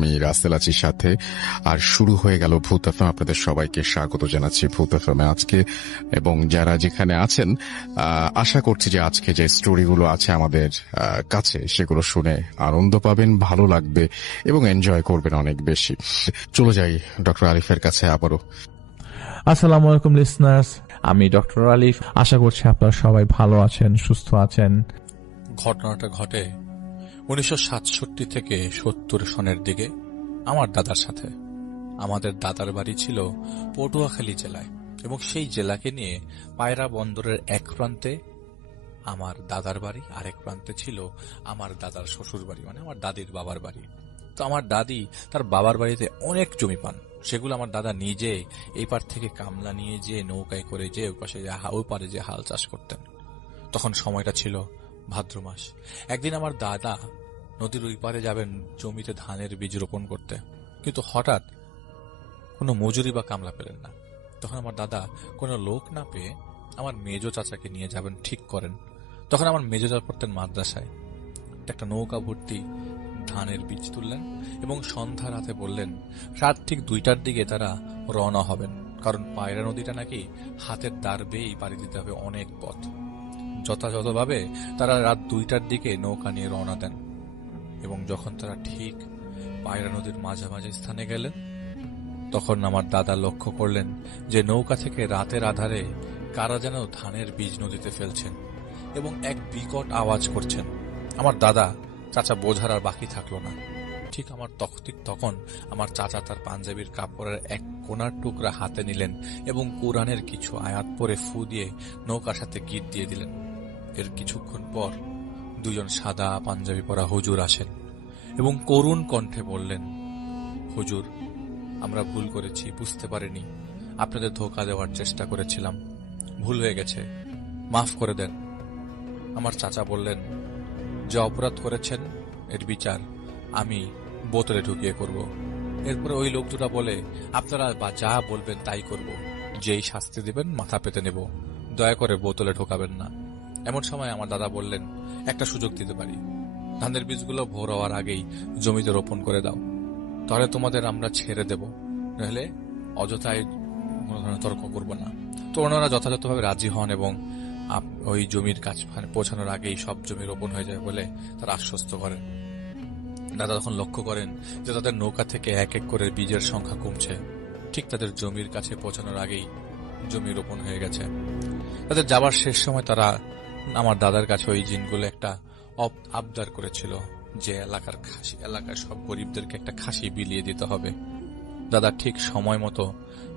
আমি রাসেল আছি সাথে। আর শুরু হয়ে গেল ভূত এফএম। আপনাদের সবাইকে স্বাগত জানাচ্ছি ভূত এফএমে আজকে, এবং যারা যেখানে আছেন আশা করছি যে আজকে যে স্টোরিগুলো আছে আমাদের কাছে সেগুলো শুনে আনন্দ পাবেন, ভালো লাগবে এবং এনজয় করবেন অনেক বেশি। চলে যাই ডক্টর আলিফের কাছে আবারও। আসসালামু আলাইকুম লিসনার্স, আমি ডক্টর আলিফ। আশা করছি আপনারা সবাই ভালো আছেন, সুস্থ আছেন। ঘটনাটা ঘটে 1967 থেকে 70 সনের দিকে আমার দাদার সাথে। আমাদের দাদার বাড়ি ছিল পটুয়াখালী জেলায়, এবং সেই জেলাকে নিয়ে পায়রা বন্দরের এক প্রান্তে আমার দাদার বাড়ি, আরেক প্রান্তে ছিল আমার দাদার শ্বশুর বাড়ি, মানে আমার দাদির বাবার বাড়ি। তো আমার দাদি তার বাবার বাড়িতে অনেক জমি পান, সেগুলো আমার দাদা নিজে এই পার থেকে কামলা নিয়ে যে নৌকায় করে যে ওই পারে যে হাল চাষ করতেন। তখন সময়টা ছিল ভাদ্র মাস। একদিন আমার দাদা নদীর ওই পারে যাবেন জমিতে ধানের বীজ রোপণ করতে, কিন্তু হঠাৎ কোনো মজুরি বা কামলা পেলেন না। তখন আমার দাদা কোনো লোক না পেয়ে আমার মেজো চাচাকে নিয়ে যাবেন ঠিক করেন। তখন আমার মেজো চাচা পড়তেন মাদ্রাসায়। একটা নৌকা ভর্তি ধানের বীজ তুললেন এবং সন্ধ্যা রাতে বললেন রাত ঠিক 2টার দিকে তারা রওনা হবেন, কারণ পায়রা নদীটা নাকি হাতের দ্বার বেয়েই পাড়ি দিতে হবে অনেক পথ। যথাযথভাবে তারা রাত 2টার দিকে নৌকা নিয়ে রওনা দেন, এবং যখন তারা ঠিক পায়রা নদীর মাঝামাঝি স্থানে গেলেন, তখন আমার দাদা লক্ষ্য করলেন যে নৌকা থেকে রাতের আধারে কারা যেন ধানের বীজ নদীতে ফেলছেন এবং এক বিকট আওয়াজ করছেন। আমার দাদা চাচা বোঝার আর বাকি থাকলো না। ঠিক তখন আমার চাচা তার পাঞ্জাবির কাপড়ের এক কোনার টুকরা হাতে নিলেন এবং কোরআনের কিছু আয়াত পরে ফু দিয়ে নৌকার সাথে গিট দিয়ে দিলেন। এর কিছুক্ষণ পর দুজন সাদা পাঞ্জাবি পরা হুজুর আসেন এবং করুণ কণ্ঠে বললেন, হুজুর, আমরা ভুল করেছি, বুঝতে পারিনি, আপনাদের ধোঁকা দেওয়ার চেষ্টা করেছিলাম, ভুল হয়ে গেছে, মাফ করে দেন। আমার চাচা বললেন, যে অপরাধ করেছেন এর বিচার আমি বোতলে ঢুকিয়ে করব। এরপরে ওই লোক দুটা বলে, আপনারা বা যা বলবেন তাই করব, যেই শাস্তি দিবেন মাথা পেতে নেব, দয়া করে বোতলে ঢোকাবেন না। এমন সময় আমার দাদা বললেন, একটা সুযোগ দিতে পারি, ধানের বীজগুলো ভোর হওয়ার আগেই জমিতে রোপণ করে দাও, তাহলে তোমাদের আমরা ছেড়ে দেব, নাহলে অযথায় কোনো ধরনের তর্ক করব না। তো ওনারা যথাযথভাবে রাজি হন এবং ওই জমির কাছ পৌঁছানোর আগেই সব জমি রোপণ হয়ে যায় বলে তারা আশ্বস্ত করেন। দাদা তখন লক্ষ্য করেন যে তাদের নৌকা থেকে এক এক করে বীজের সংখ্যা কমছে। ঠিক তাদের জমির কাছে পৌঁছানোর আগেই জমি রোপণ হয়ে গেছে। তাদের যাবার শেষ সময় তারা আমার দাদার কাছে ওই জিনগুলো একটা আবদার করেছিল যে এলাকার সব গরিবদেরকে একটা খাসি বিলিয়ে দিতে হবে। দাদা ঠিক সময় মতো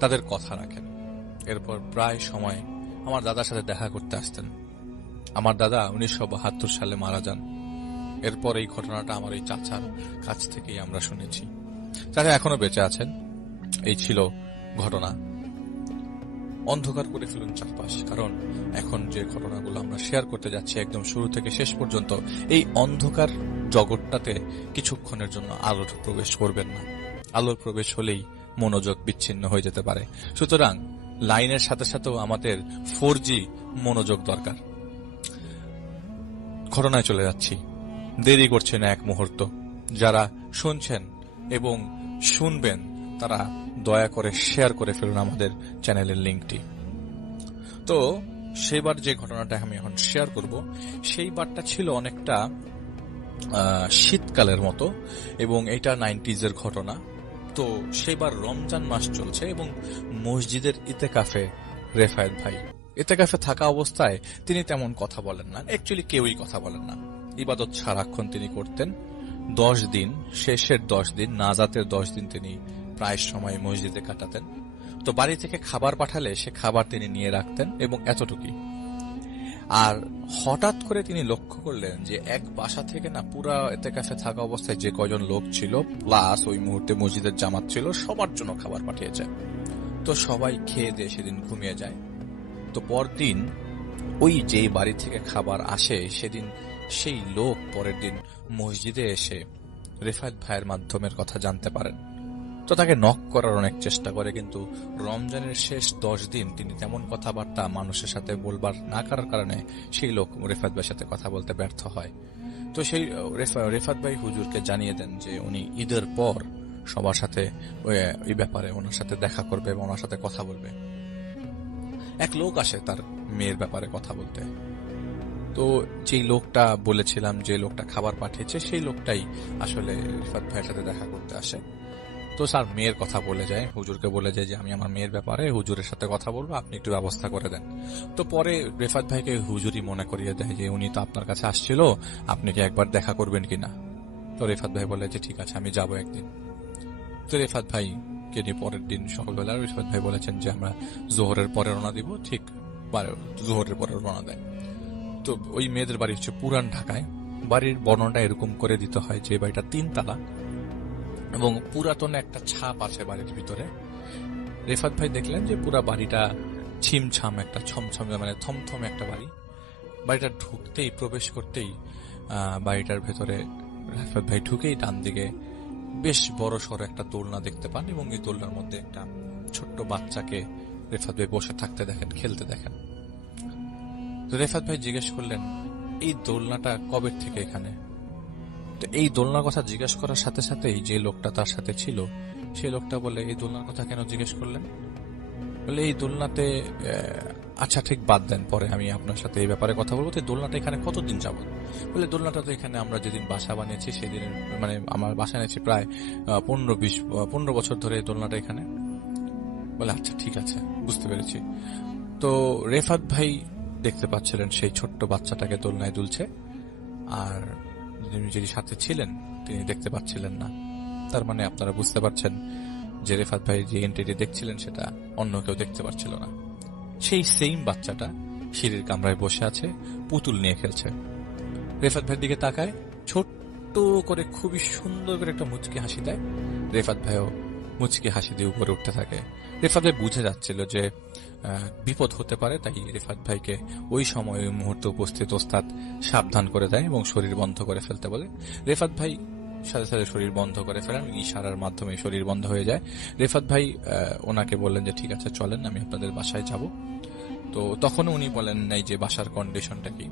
তাদের কথা রাখেন। এরপর প্রায় সময় আমার দাদার সাথে দেখা করতে আসতেন। আমার দাদা 1972 সালে মারা যান। এরপর এই ঘটনাটা আমার এই চাচার কাছ থেকেই আমরা শুনেছি। চাচা এখনো বেঁচে আছেন। এই ছিল ঘটনা। অন্ধকার করে ফেলুন চারপাশ, কারণ এখন যে ঘটনাগুলো আমরা শেয়ার করতে যাচ্ছি একদম শুরু থেকে শেষ পর্যন্ত, এই অন্ধকার জগৎটাতে কিছুক্ষণের জন্য আলোর প্রবেশ করবেন না। আলোর প্রবেশ হলেই মনোযোগ বিচ্ছিন্ন হয়ে যেতে পারে। সুতরাং লাইনের সাথে সাথেও আমাদের 4G মনোযোগ দরকার। ঘটনায় চলে যাচ্ছি, দেরি করছে না এক মুহূর্ত। যারা শুনছেন এবং শুনবেন তারা দয়া করে শেয়ার করে ফেলুন আমাদের চ্যানেলের লিঙ্কটি। তো সেইবার যে ঘটনাটা আমি এখন শেয়ার করব, সেই বারটা ছিল অনেকটা শীতকালের মতো, এবং এটা 90s ঘটনা। তো সেইবার রমজান মাস চলছে এবং মসজিদের ইতেকাফে রেফায়েত ভাই ইতেকাফে থাকা অবস্থায় তিনি তেমন কথা বলেন না, অ্যাকচুয়ালি কেউই কথা বলেন না। ইবাদত সারাক্ষণ তিনি করতেন। 10 দিন, শেষের 10 দিন, নাজাতের 10 দিন তিনি প্রায় সময় মসজিদে কাটাতেন। তো বাড়ি থেকে খাবার পাঠালে সে খাবার তিনি নিয়ে রাখতেন, এবং এতটুকুই। আর হঠাৎ করে তিনি লক্ষ্য করলেন যে এক বাসা থেকে না পুরা ইতেকাফে থাকা অবস্থায় যে কয়জন লোক ছিল প্লাস ওই মুহূর্তে মসজিদের জামাত ছিল, সবার জন্য খাবার পাঠিয়েছে। তো সবাই খেয়ে দিয়ে সেদিন ঘুমিয়ে যায়। তো পরদিন ওই যে বাড়ি থেকে খাবার আসে সেদিন সেই লোক পরের দিন মসজিদে এসে রেফায়েত ভাইয়ের মাধ্যমের কথা জানতে পারেন। তো তাকে নক করার অনেক চেষ্টা করে, কিন্তু রমজানের শেষ 10 দিন তিনি তেমন কথাবার্তা মানুষের সাথে বলবার না করার কারণে সেই লোক রেফায়েত ভাইয়ের সাথে কথা বলতে ব্যর্থ হয়। তো সেই রেফাত ভাই হুজুরকে জানিয়ে দেন যে উনি ঈদের পর সবার সাথে ওই ব্যাপারে ওনার সাথে দেখা করবে এবং ওনার সাথে কথা বলবে। এক লোক আসে তার মেয়ের ব্যাপারে কথা বলতে। তো যেই লোকটা বলেছিলাম, যে লোকটা খাবার পাঠিয়েছে, সেই লোকটাই আসলে রিফাত ভাইয়ের সাথে দেখা করতে আসে। তো স্যার মেয়ের কথা বলে যায়, হুজুরকে বলে যায় যে আমি আমার মেয়ের ব্যাপারে হুজুরের সাথে কথা বলবো, আপনি একটু ব্যবস্থা করে দেন। তো পরে রেফাত ভাইকে হুজুরই মনে করিয়ে দেয় যে উনি তো আপনার কাছে আসছিল, আপনি কি একবার দেখা করবেন কিনা। তো রেফাত ভাই বলে যে ঠিক আছে, আমি যাবো একদিন। তো রেফাত ভাই কে নিয়ে পরের দিন সকালবেলা রেফাত ভাই বলেছেন যে আমরা জোহরের পরে রওনা দিব, ঠিক জোহরের পরে রওনা দেয়। তো ওই মেয়েদের বাড়ি হচ্ছে পুরান ঢাকায়। বাড়ির বর্ণনাটা এরকম করে দিতে হয় যে বাড়িটা 3 তলা এবং পুরাতন একটা ছাপ আছে বাড়ির ভিতরে। রেফাত ভাই দেখলেন যে পুরা বাড়িটা ছিমছাম, একটা ছমছমে মানে থমথমে একটা বাড়ি। বাড়িটা ঢুকতেই, প্রবেশ করতেই বাড়িটার ভেতরে রেফাত ভাই ঢুকেই ডান দিকে বেশ বড় সড়ো একটা দোলনা দেখতে পান এবং এই দোলনার মধ্যে একটা ছোট্ট বাচ্চাকে রেফাত ভাই বসে থাকতে দেখেন, খেলতে দেখেন। তো রেফাত ভাই জিজ্ঞেস করলেন এই দোলনাটা কবে থেকে এখানে। তো এই দোলনার কথা জিজ্ঞেস করার সাথে সাথেই যে লোকটা তার সাথে ছিল সেই লোকটা বলে এই দোলনার কথা কেন জিজ্ঞেস করলেন। বলে এই দোলনাতে আচ্ছা ঠিক বাদ দেন, পরে আমি আপনার সাথে এই ব্যাপারে কথা বলবো। তো দোলনাটা এখানে কতদিন যাবত। বলে দোলনাটা তো এখানে আমরা যেদিন বাসা বানিয়েছি সেদিন, মানে আমার বাসা নিয়েছি প্রায় 15 বছর ধরে এই দোলনাটা এখানে। বলে আচ্ছা ঠিক আছে, বুঝতে পেরেছি। তো রেফাত ভাই দেখতে পাচ্ছিলেন সেই ছোট্ট বাচ্চাটাকে দোলনায় দুলছে, আর যিনি সাথে ছিলেন তিনি দেখতে পাচ্ছিলেন না। তার মানে আপনারা বুঝতে পারছেন যে রেফাত ভাই যে এন্ট্রিটি দেখছিলেন সেটা অন্য কেউ দেখতে পাচ্ছিল না। সেই সেম বাচ্চাটা সিঁড়ির কামরায় বসে আছে, পুতুল নিয়ে খেলছে। রেফাত ভাইয়ের দিকে তাকায়, ছোট্ট করে খুবই সুন্দর করে একটা মুচকি হাসি দেয়। রেফাত ভাইও মুচকি হাসি দিয়ে উপরে উঠতে থাকে। রেফাত ভাই বুঝে যাচ্ছিল যে বিপদ হতে পারে, তাই রেফাত ভাইকে ওই সময় ওই মুহূর্তে উপস্থিত ওস্তাদ সাবধান করে দেয় এবং শরীর বন্ধ করে ফেলতে বলে। রেফাত ভাই সাথে সাথে শরীর বন্ধ করে ফেলেন, ইশারার মাধ্যমে শরীর বন্ধ হয়ে যায়। রেফাত ভাই ওনাকে বললেন যে ঠিক আছে চলেন, আমি আপনাদের বাসায় যাব। তো তখন উনি বলেন নাই যে বাসার কন্ডিশনটা কি।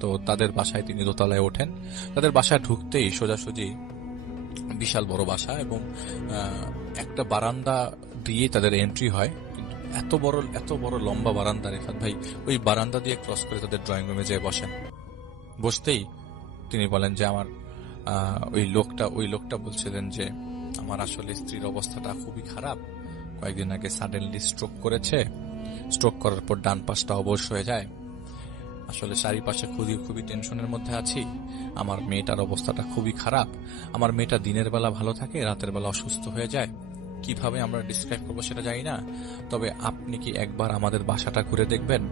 তো তাদের বাসায় তিনি দোতলায় ওঠেন। তাদের বাসায় ঢুকতেই সোজাসুজি বিশাল বড় বাসা এবং একটা বারান্দা দিয়ে তাদের এন্ট্রি হয়। কিন্তু এত বড় লম্বা বারান্দা, রেফাত ভাই ওই বারান্দা দিয়ে ক্রস করে তাদের ড্রয়িং রুমে যেয়ে বসেন। বসতেই তিনি বলেন যে আমার ওই লোকটা বলছিলেন যে আমার আসলে স্ত্রীর অবস্থাটা খুবই খারাপ, কয়েকদিন আগে সাডেনলি স্ট্রোক করেছে। স্ট্রোক করার পর ডান পাশটা অবশ হয়ে যায়। আসলে চারিপাশে খুবই টেনশনের মধ্যে আছি। আমার মেয়েটার অবস্থাটা খুবই খারাপ। আমার মেয়েটা দিনের বেলা ভালো থাকে, রাতের বেলা অসুস্থ হয়ে যায়। কিভাবে আমরা ডিসক্রাইব করবো সেটা জানি না। তবে আপনি কি একবার আমাদের বাসাটা ঘুরে দেখবেন?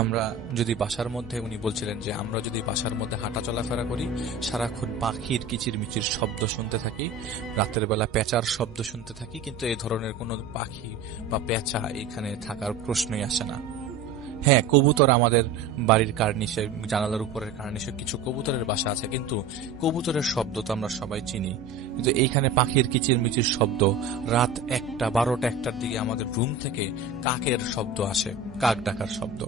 আমরা যদি বাসার মধ্যে, উনি বলছিলেন যে আমরা যদি বাসার মধ্যে হাঁটা চলাফেরা করি, সারাক্ষণ পাখির কিচিরমিচির শব্দ শুনতে থাকি, রাতের বেলা পেঁচার শব্দ শুনতে থাকি, কিন্তু এই ধরনের কোনো পাখি বা পেঁচা এখানে থাকার প্রশ্নই আসে না। হ্যাঁ, কবুতর আমাদের বাড়ির কার্নিশে, জানালার উপরের কার্নিশে কিছু কবুতরের বাসা আছে, কিন্তু কবুতরের শব্দ তো আমরা সবাই চিনি। কিন্তু এইখানে পাখির কিচিরমিচির শব্দ, রাত 12টা-1টার দিকে আমাদের রুম থেকে কাকের শব্দ আসে, কাক ডাকার শব্দ।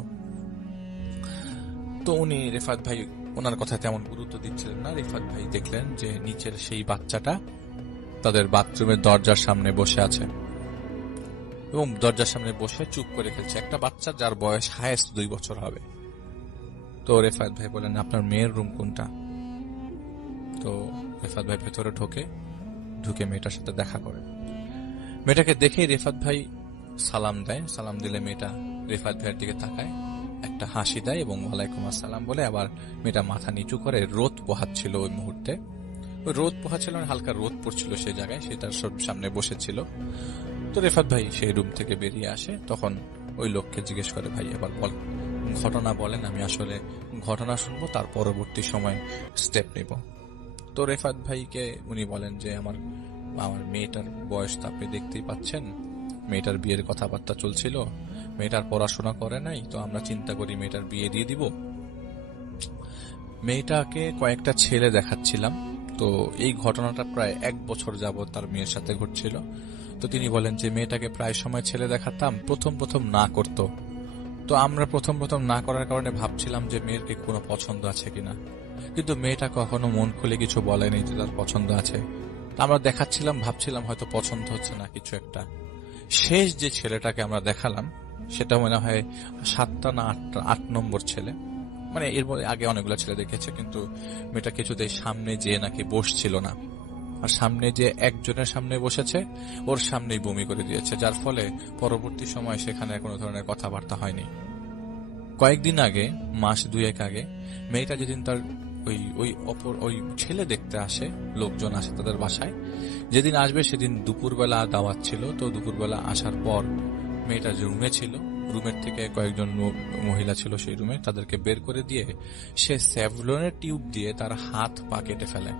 তো উনি রেফাত ভাই ওনার কথা তেমন গুরুত্ব দিচ্ছিলেন না। রেফাত ভাই দেখলেন যে নিচের সেই বাচ্চাটা তাদের বাথরুমের দরজার সামনে বসে আছে এবং দরজার সামনে বসে চুপ করে খেলছে। একটা বাচ্চা যার বয়স হায়েস্ট 2 বছর হবে। তো রেফাত ভাই বলেন আপনার মেয়ের রুম কোনটা? তো রেফাত ভাই ভেতরে ঢুকে মেয়েটার সাথে দেখা করে। মেয়েটাকে দেখে রেফাত ভাই সালাম দেয়। সালাম দিলে মেয়েটা রেফাত ভাইয়ের দিকে তাকায়, একটা হাসি দেয় এবং ওয়ালাইকুম আসসালাম বলে আবার মেয়েটা মাথা নিচু করে। রোদ পোহাচ্ছিল ওই মুহূর্তে, ওই রোদ পোহাচ্ছিল, হালকা রোদ পড়ছিল সেই জায়গায়, সেটার সামনে বসেছিল। তো রেফাত ভাই সেই রুম থেকে বেরিয়ে আসে। তখন ওই লোককে জিজ্ঞেস করে ভাই এবার ঘটনা বলেন, আমি আসলে ঘটনা শুনবো, তার পরবর্তী সময় স্টেপ নেব। তো রেফাত ভাইকে উনি বলেন যে আমার মেয়েটার বয়স তো আপনি দেখতেই পাচ্ছেন, মেয়েটার বিয়ের কথাবার্তা চলছিল, মেয়েটার পড়াশোনা করে নাই, তো আমরা চিন্তা করি মেয়েটার বিয়ে দিয়ে দিব। মেয়েটাকে কয়েকটা ছেলে দেখাচ্ছিলাম, তো এই ঘটনাটা প্রায় 1 বছর যাবত তার মেয়ের সাথে ঘটছিল। তো তিনি বলেন যে মেয়েটাকে প্রায় সময় ছেলে দেখাতাম, প্রথম না করতো। তো আমরা প্রথম না করার কারণে ভাবছিলাম যে মেয়ের কি কোনো পছন্দ আছে কিনা। কিন্তু মেয়েটা কখনো মন খুলে কিছু বলেনি যে তার পছন্দ আছে। আমরা দেখাচ্ছিলাম, ভাবছিলাম হয়তো পছন্দ হচ্ছে না কিছু একটা। শেষ যে ছেলেটাকে আমরা দেখালাম সেটা মনে হয় 7টা না 8 নম্বর ছেলে। মানে এর মধ্যে আগে অনেকগুলো ছেলে দেখেছে, কিন্তু মেয়েটা কিছুতেই সামনে যেয়ে নাকি বসছিল না। আর সামনে যে একজনের সামনে বসেছে ওর সামনেই বমি করে দিয়েছে, যার ফলে পরবর্তী সময় সেখানে কোনো ধরনের কথাবার্তা হয়নি। কয়েকদিন আগে, মাস 2-1 আগে, মেয়েটা যেদিন তার ওই ছেলে দেখতে আসে, লোকজন আসে তাদের বাসায়, যেদিন আসবে সেদিন দুপুরবেলা দাওয়াত ছিল। তো দুপুরবেলা আসার পর মেয়েটা যে রুমে ছিল, রুমের থেকে কয়েকজন মহিলা ছিল সেই রুমে, তাদেরকে বের করে দিয়ে সে স্যাভলনের টিউব দিয়ে তার হাত পা কেটে ফেলে।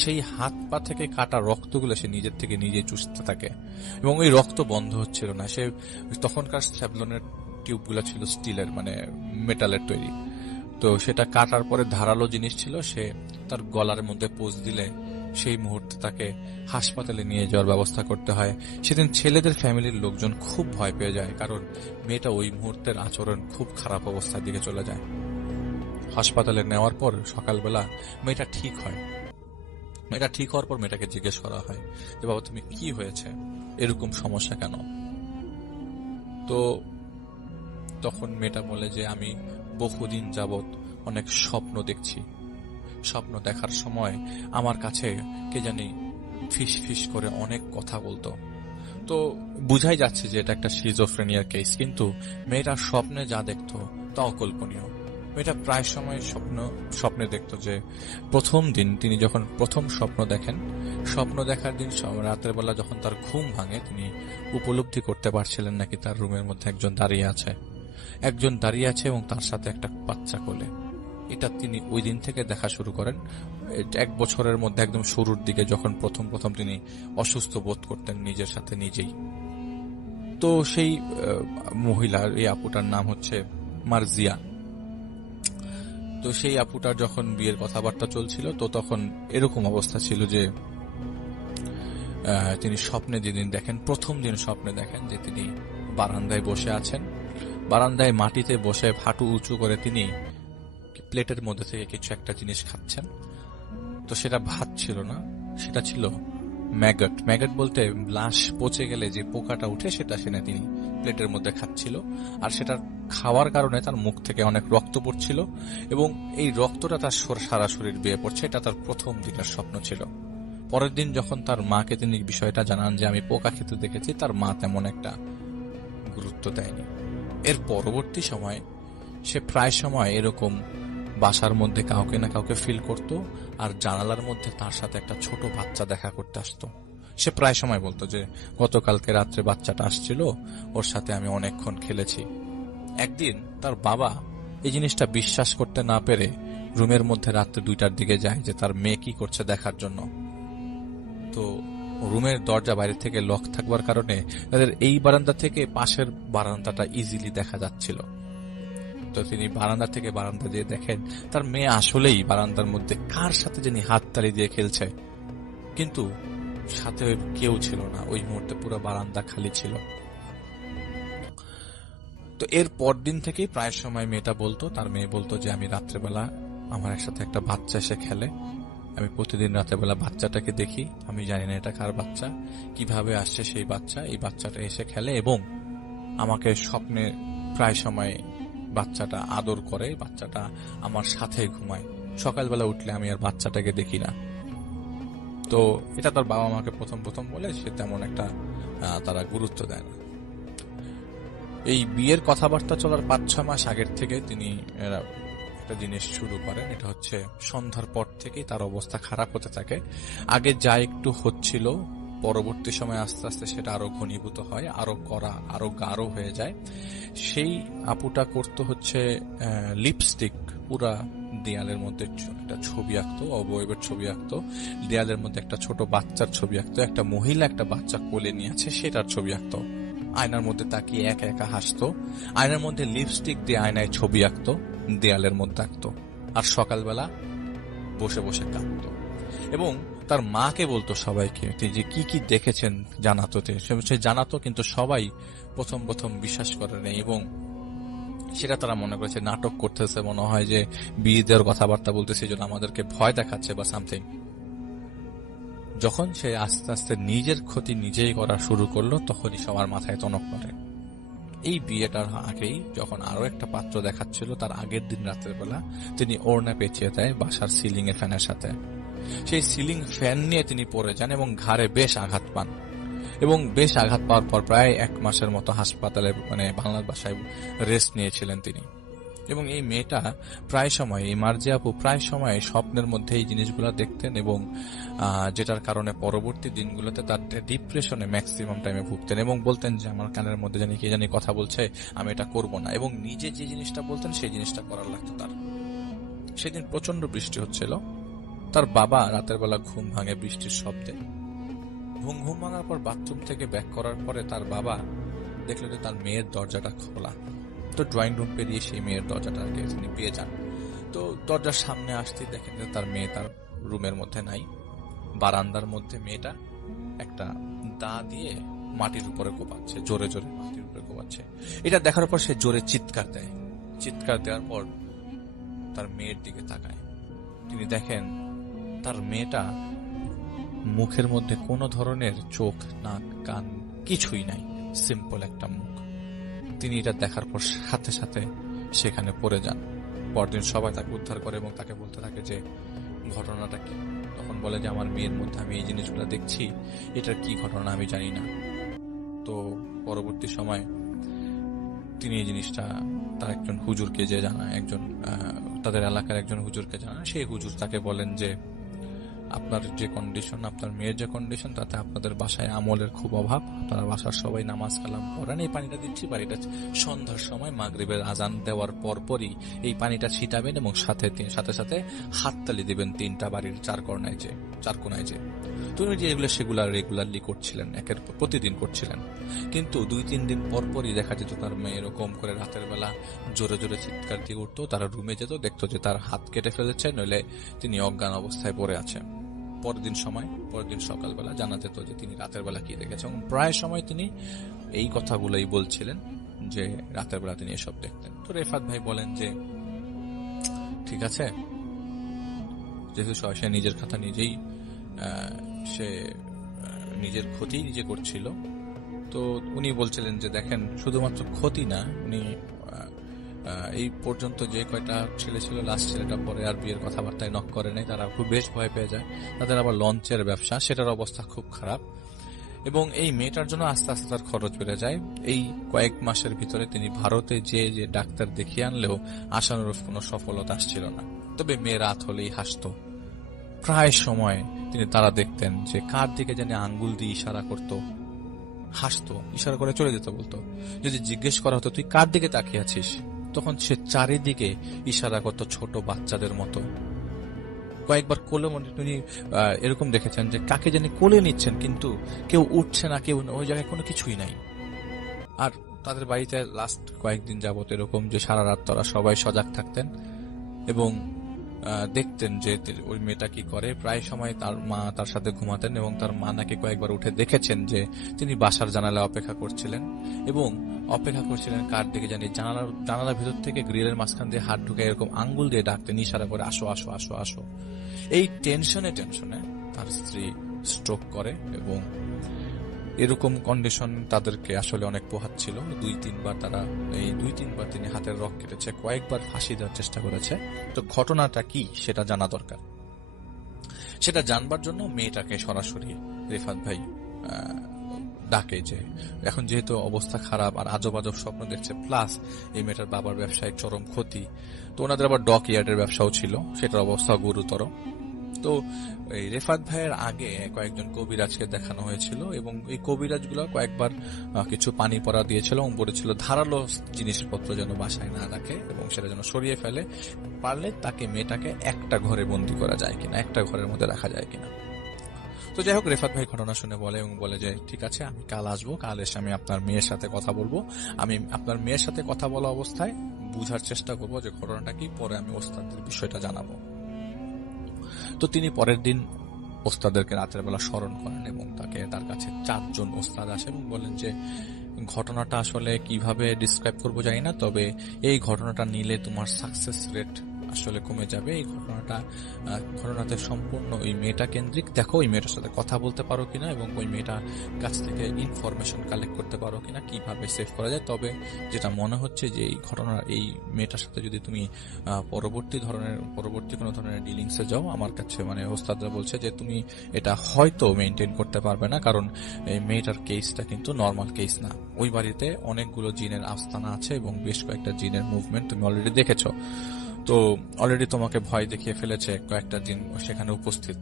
সেই হাত পা থেকে কাটা রক্তগুলো সে নিজের থেকে নিজে চুষতে থাকে এবং ওই রক্ত বন্ধ হচ্ছিল না। সে তখনকার স্যাভলনের টিউবগুলো ছিল স্টিলের, মানে মেটালের তৈরি। তো সেটা কাটার পরে ধারালো জিনিস ছিল, সে তার গলার মধ্যে পোঁচ দিলে সেই মুহূর্তে তাকে হাসপাতালে নিয়ে যাওয়ার ব্যবস্থা করতে হয়। সেদিন ছেলেদের ফ্যামিলির লোকজন খুব ভয় পেয়ে যায়, কারণ মেয়েটা ওই মুহূর্তের আচরণ খুব খারাপ অবস্থার দিকে চলে যায়। হাসপাতালে নেওয়ার পর সকালবেলা মেয়েটা ঠিক হয়। মেয়েটা ঠিক হওয়ার পর মেয়েটাকে জিজ্ঞেস করা হয় যে বাবা তুমি কি হয়েছে, এরকম সমস্যা কেন? তো তখন মেয়েটা বলে যে আমি বহুদিন যাবত অনেক স্বপ্ন দেখছি। স্বপ্ন দেখার সময় আমার কাছে কে জানি ফিস ফিস করে অনেক কথা বলতো। তো বুঝাই যাচ্ছে যে এটা একটা সিজোফ্রেনিয়ার কেস, কিন্তু মেয়েটা স্বপ্নে যা দেখতো তা অকল্পনীয়। মেয়েটা প্রায় সময় স্বপ্নে দেখতো যে প্রথম দিন তিনি যখন প্রথম স্বপ্ন দেখেন, স্বপ্ন দেখার দিন রাতের বেলা যখন তার ঘুম ভাঙে, তিনি উপলব্ধি করতে পারছিলেন নাকি তার রুমের মধ্যে একজন দাঁড়িয়ে আছে এবং তার সাথে একটা বাচ্চা কোলে। এটা তিনি ওই দিন থেকে দেখা শুরু করেন। 1 বছরের মধ্যে একদম শুরুর দিকে, যখন প্রথম তিনি অসুস্থ বোধ করতেন নিজের সাথে নিজেই। তো সেই মহিলার, এই আপুটার নাম হচ্ছে মার্জিয়া। তো সেই আপুটার যখন বিয়ের কথাবার্তা চলছিল, তো তখন এরকম অবস্থা ছিল যে তিনি স্বপ্নে যেদিন দেখেন, প্রথম দিন স্বপ্নে দেখেন যে তিনি বারান্দায় বসে আছেন। বারান্দায় মাটিতে বসে হাঁটু উঁচু করে তিনি প্লেটের মধ্যে থেকে কিছু একটা জিনিস খাচ্ছেন। তো সেটা ভাত ছিল না, সেটা ছিল ম্যাগট। ম্যাগট বলতে লাশ পচে গেলে যে পোকাটা উঠে, সেটা সেনে তিনি প্লেটের মধ্যে খাচ্ছিল। আর সেটা খাওয়ার কারণে তার মুখ থেকে অনেক রক্ত পড়ছিল এবং এই রক্তটা তার সারা শরীর বেয়ে পড়ছে। এটা তার প্রথম দিনের স্বপ্ন ছিল। পরের দিন যখন তার মাকে তিনি বিষয়টা জানান যে আমি পোকা খেতে দেখেছি, তার মা তেমন একটা গুরুত্ব দেয়নি। এর পরবর্তী সময় সে প্রায় সময় এরকম বাসার মধ্যে কাউকে না কাউকে ফিল করত, আর জানালার মধ্যে তার সাথে একটা ছোট বাচ্চা দেখা করতে আসতো। সে প্রায় সময় বলতো যে গতকালকে রাত্রে বাচ্চাটা আসছিল, ওর সাথে আমি অনেকক্ষণ খেলেছি। একদিন তার বাবা এই জিনিসটা বিশ্বাস করতে না পেরে রুমের মধ্যে রাত্রে 2টার দিকে যায় যে তার মেয়ে কি করছে দেখার জন্য। তো রুমের দরজা বাইরে থেকে লক থাকবার কারণে তাদের এই বারান্দা থেকে পাশের বারান্দাটা ইজিলি দেখা যাচ্ছিল। তো তিনি বারান্দা থেকে বারান্দা দিয়ে দেখেন তার মেয়ে আসলেই বারান্দার মধ্যে কার সাথে যিনি হাততালি দিয়ে খেলছে, কিন্তু সাথে কেউ ছিল না। ওই মুহূর্তে পুরো বারান্দা খালি ছিল। তো এর পরদিন থেকেই প্রায় সময় তার মেয়ে বলতো যে আমি রাত্রেবেলা আমার একসাথে একটা বাচ্চা এসে খেলে, আমি প্রতিদিন রাতেবেলা বাচ্চাটাকে দেখি, আমি জানি না এটা কার বাচ্চা, কিভাবে আসছে সেই বাচ্চা, এই বাচ্চাটা এসে খেলে এবং আমাকে স্বপ্নে প্রায় সময় বাচ্চাটা আদর করে, বাচ্চাটা আমার সাথে ঘুমায়। সকালবেলা উঠলে আমি আর বাচ্চাটাকে দেখি না। তো এটা তার বাবা মাকে প্রথম বলে, সে তেমন একটা তারা গুরুত্ব দেয় না। এই বিয়ের কথাবার্তা চলার 5-6 মাস আগের থেকে তিনি একটা জিনিস শুরু করেন। এটা হচ্ছে সন্ধ্যার পর থেকেই তার অবস্থা খারাপ হতে থাকে। আগে যা একটু হচ্ছিল, পরবর্তী সময় আস্তে আস্তে সেটা আরো ঘনীভূত হয়, আরো গাঢ় হয়ে যায়। সেই আপুটা করতো হচ্ছে লিপস্টিক পুরা দেয়ালের মধ্যে একটা ছবি আঁকতো, অবয়বের ছবি আঁকতো, দেয়ালের মধ্যে একটা ছোট বাচ্চার ছবি আঁকতো, একটা মহিলা একটা বাচ্চা কোলে নিয়ে আছে সেটার ছবি আঁকতো, আয়নার মধ্যে তাকিয়ে একা একা হাসতো, আয়নার মধ্যে লিপস্টিক দিয়ে আয়নায় ছবি আঁকতো, দেয়ালের মধ্যে আঁকতো, আর সকালবেলা বসে বসে কাঁদতো এবং তার মাকে বলতো সবাইকে যে কি কি দেখেছেন জানাতো। সে জানাতো, কিন্তু সবাই প্রথম বিশ্বাস করে নেই এবং সেটা তারা মনে করেছে নাটক করতেছে, মনে হয় যে বিয়ে দেওয়ার কথাবার্তা বলতেছে, এই জন্য আমাদেরকে ভয় দেখাচ্ছে বা সামথিং। যখন সে আস্তে আস্তে নিজের ক্ষতি নিজেই করা শুরু করলো, তখনই সবার মাথায় টনক নড়ে। এই বিয়েটার আগেই যখন আরো একটা পাত্র দেখাচ্ছিল, তার আগের দিন রাতের বেলা তিনি ওড়না পেঁচিয়ে দেয় বাসার সিলিং এ ফ্যানের সাথে। সেই সিলিং ফ্যান নিয়ে তিনি পড়ে যান এবং ঘাড়ে বেশ আঘাত পান, এবং বেশ আঘাত পাওয়ার পর প্রায় 1 মাসের মতো হাসপাতালে বাংলার বাসায় রেস্ট নিয়েছিলেন তিনি। এবং এই মেয়েটা প্রায় সময়, এই মার্জিয়া আপু প্রায় সময় স্বপ্নের মধ্যে এই জিনিসগুলো দেখতেন, এবং যেটার কারণে পরবর্তী দিনগুলোতে তার ডিপ্রেশনে ম্যাক্সিমাম টাইমে ভুগতেন এবং বলতেন যে আমার কানের মধ্যে জানি কে জানি কথা বলছে, আমি এটা করব না। এবং নিজে যে জিনিসটা বলতেন সেই জিনিসটা করার লাগতো তার। সেদিন প্রচন্ড বৃষ্টি হচ্ছিল, তার বাবা রাতের বেলা ঘুম ভাঙে বৃষ্টির শব্দে। ঘুম ভাঙার পর বাথরুম থেকে ব্যাক করার পরে তার বাবা দেখলো যে তার মেয়ের দরজাটা খোলা। তো ড্রয়িং রুম পেরিয়ে সেই মেয়ের দরজাটাকে তিনি পেয়ে যান। তো দরজার সামনে আসতেই দেখেন যে তার মেয়ে তার রুমের মধ্যে নাই। বারান্দার মধ্যে মেয়েটা একটা দা দিয়ে মাটির উপরে কোপাচ্ছে, জোরে জোরে মাটির উপরে কোপাচ্ছে। এটা দেখার পর সে জোরে চিৎকার দেয়। চিৎকার দেওয়ার পর তার মেয়ের দিকে তাকায়। তিনি দেখেন তার মেয়েটা মুখের মধ্যে কোনো ধরনের চোখ, নাক, কান কিছুই নাই, সিম্পল একটা মুখ। তিনি এটা দেখার পর সাথে সাথে সেখানে পড়ে যান। পরদিন সবাই তাকে উদ্ধার করে এবং তাকে বলতে থাকে যে ঘটনাটা কি। তখন বলে যে আমার মেয়ের মধ্যে আমি এই জিনিসগুলো দেখছি, এটার কি ঘটনা আমি জানি না। তো পরবর্তী সময় তিনি এই জিনিসটা তার একজন হুজুরকে যে জানায়, তাদের এলাকার একজন হুজুরকে জানায়। সেই হুজুর তাকে বলেন যে আপনার যে কন্ডিশন, আপনার মেয়ের যে কন্ডিশন, তাতে আপনাদের বাসায় আমলের খুব অভাব। আপনারা বাসার সবাই নামাজ কালাম পড়েন। এই পানিটা দিচ্ছি, বাড়িটা সন্ধ্যার সময় মাগরিবের আজান দেওয়ার পরপরই এই পানিটা ছিটাবেন এবং সাথে সাথে হাততালি দিবেন 3টা বাড়ির চার কোনায় যে। তুমি যে এগুলো সেগুলো রেগুলারলি করছিলেন, প্রতিদিন করছিলেন, কিন্তু 2-3 দিন পরপরই দেখা যেত তার মেয়ে এরকম করে রাতের বেলা জোরে জোরে চিৎকার দিয়ে উঠতো। তারা রুমে যেত, দেখতো যে তার হাত কেটে ফেলেছে, নইলে তিনি অজ্ঞান অবস্থায় পড়ে আছেন। পরের দিন সকালবেলা জানা যেত যে তিনি রাতের বেলা কি দেখেছেন। প্রায় সময় তিনি এই কথাগুলোই বলছিলেন যে রাতের বেলা তিনি এসব দেখতেন। তো রেফাত ভাই বলেন যে ঠিক আছে, যেহেতু সে নিজের কথা নিজেই, সে নিজের ক্ষতি নিজে করছিল, তো উনি বলছিলেন যে দেখেন শুধুমাত্র ক্ষতি না, উনি এই পর্যন্ত যে কয়টা ছেলে ছিল, লাস্ট ছেলেটা পরে আর বিয়ের কথাবার্তায় নক করে নাই। তারা খুব বেশ ভয় পেয়ে যায়। তাদের আবার লঞ্চের ব্যবসা, সেটার অবস্থা খুব খারাপ, এবং এই মেয়েটার জন্য আস্তে আস্তে তার খরচ বেড়ে যায়। এই কয়েক মাসের ভিতরে তিনি ভারতে যে ডাক্তার দেখিয়ে আনলেও আশানুরূপ কোনো সফলতা আসছিল না। তবে মেয়ে রাত হলেই হাসতো। প্রায় সময় তিনি তারা দেখতেন যে কার দিকে জানি আঙ্গুল দিয়ে ইশারা করত, হাসতো, ইশারা করে চলে যেত। বলতো যদি জিজ্ঞেস করা হতো তুই কার দিকে তাকিয়ে আছিস, তখন সে চারিদিকে ইশারা করতো ছোট বাচ্চাদের মতো। কয়েকবার কোলে তিনি এরকম দেখেছেন যে কাকে জানি কোলে নিচ্ছেন, কিন্তু কেউ উঠছে না, কেউ ওই জায়গায় কোনো কিছুই নাই। আর তাদের বাড়িতে লাস্ট কয়েকদিন যাবত এরকম যে সারা রাত তারা সবাই সজাগ থাকতেন এবং দেখতেন যে ওই মেয়েটা কি করে। প্রায় সময় তার মা তার সাথে ঘুমাতেন এবং তার মা নাকি কয়েকবার উঠে দেখেছেন যে তিনি বাসার জানালা অপেক্ষা করছিলেন, এবং অপেক্ষা করছিলেন কার দিকে জানি। জানালার ভিতর থেকে গ্রিলের মাঝখান দিয়ে হাত ঢুকে এরকম আঙ্গুল দিয়ে ডাকতেন, ইশারা করে আসো আসো আসো আসো। এই টেনশনে তার স্ত্রী স্ট্রোক করে, এবং এরকম কন্ডিশন তাদেরকে আসলে অনেক পোহাচ্ছিল। 2-3 বার তিনি হাতের রক কেটেছে, কয়েকবার ফাঁসি দেওয়ার চেষ্টা করেছে। তো ঘটনাটা কি সেটা জানা দরকার। সেটা জানবার জন্য মেয়েটাকে সরাসরি রিফাত ভাই ডাকে, যে এখন যেহেতু অবস্থা খারাপ আর আজব আজব স্বপ্ন দেখছে, প্লাস এই মেয়েটার বাবার ব্যবসায় চরম ক্ষতি, তো ওনাদের আবার ডক ইয়ার্ডের ব্যবসাও ছিল, সেটার অবস্থা গুরুতর। তো এই রেফাত ভাইয়ের আগে কয়েকজন কবিরাজকে দেখানো হয়েছিল, এবং এই কবিরাজগুলো কয়েকবার কিছু পানি পড়া দিয়েছিল এবং বলেছিল ধারালো জিনিসপত্র যেন বাসায় না রাখে এবং সেটা যেন সরিয়ে ফেলে, পারলে তাকে মেয়েটাকে একটা ঘরে বন্দি করা যায় কিনা, একটা ঘরের মধ্যে রাখা যায় কিনা। তো যাই হোক, রেফাত ভাই ঘটনা শুনে বলে যে ঠিক আছে, আমি কাল আসবো, কাল এসে আমি আপনার মেয়ের সাথে কথা বলবো। আমি আপনার মেয়ের সাথে কথা বলা অবস্থায় বুঝার চেষ্টা করবো যে ঘটনাটা কি, পরে আমি ওস্তাদের বিষয়টা জানাবো। তো তিনি পরের দিন ওস্তাদেরকে রাতের বেলা স্মরণ করেন এবং তার কাছে 4 জন ওস্তাদ আসে এবং বলেন যে ঘটনাটা আসলে কিভাবে ডিসক্রাইব করবো জানি না, তবে এই ঘটনাটা নিলে তোমার সাকসেস রেট আসলে কমে যাবে। এই ঘটনাতে সম্পূর্ণ ওই মেয়েটা কেন্দ্রিক। দেখো ওই মেয়েটার সাথে কথা বলতে পারো কিনা এবং ওই মেয়েটার কাছ থেকে ইনফরমেশন কালেক্ট করতে পারো কিনা, কিভাবে সেভ করা যায়। তবে যেটা মনে হচ্ছে যে এই মেয়েটার সাথে যদি তুমি পরবর্তী কোনো ধরনের ডিলিংসে যাও, আমার কাছে মানে ওস্তাদরা বলছে যে তুমি এটা হয়তো মেনটেন করতে পারবে না, কারণ এই মেয়েটার কেসটা কিন্তু নর্মাল কেস না। ওই বাড়িতে অনেকগুলো জিনের আস্তানা আছে এবং বেশ কয়েকটা জিনের মুভমেন্ট তুমি অলরেডি দেখেছো। তো অলরেডি তোমাকে ভয় দেখিয়ে ফেলেছে কয়েকটা জিন সেখানে উপস্থিত।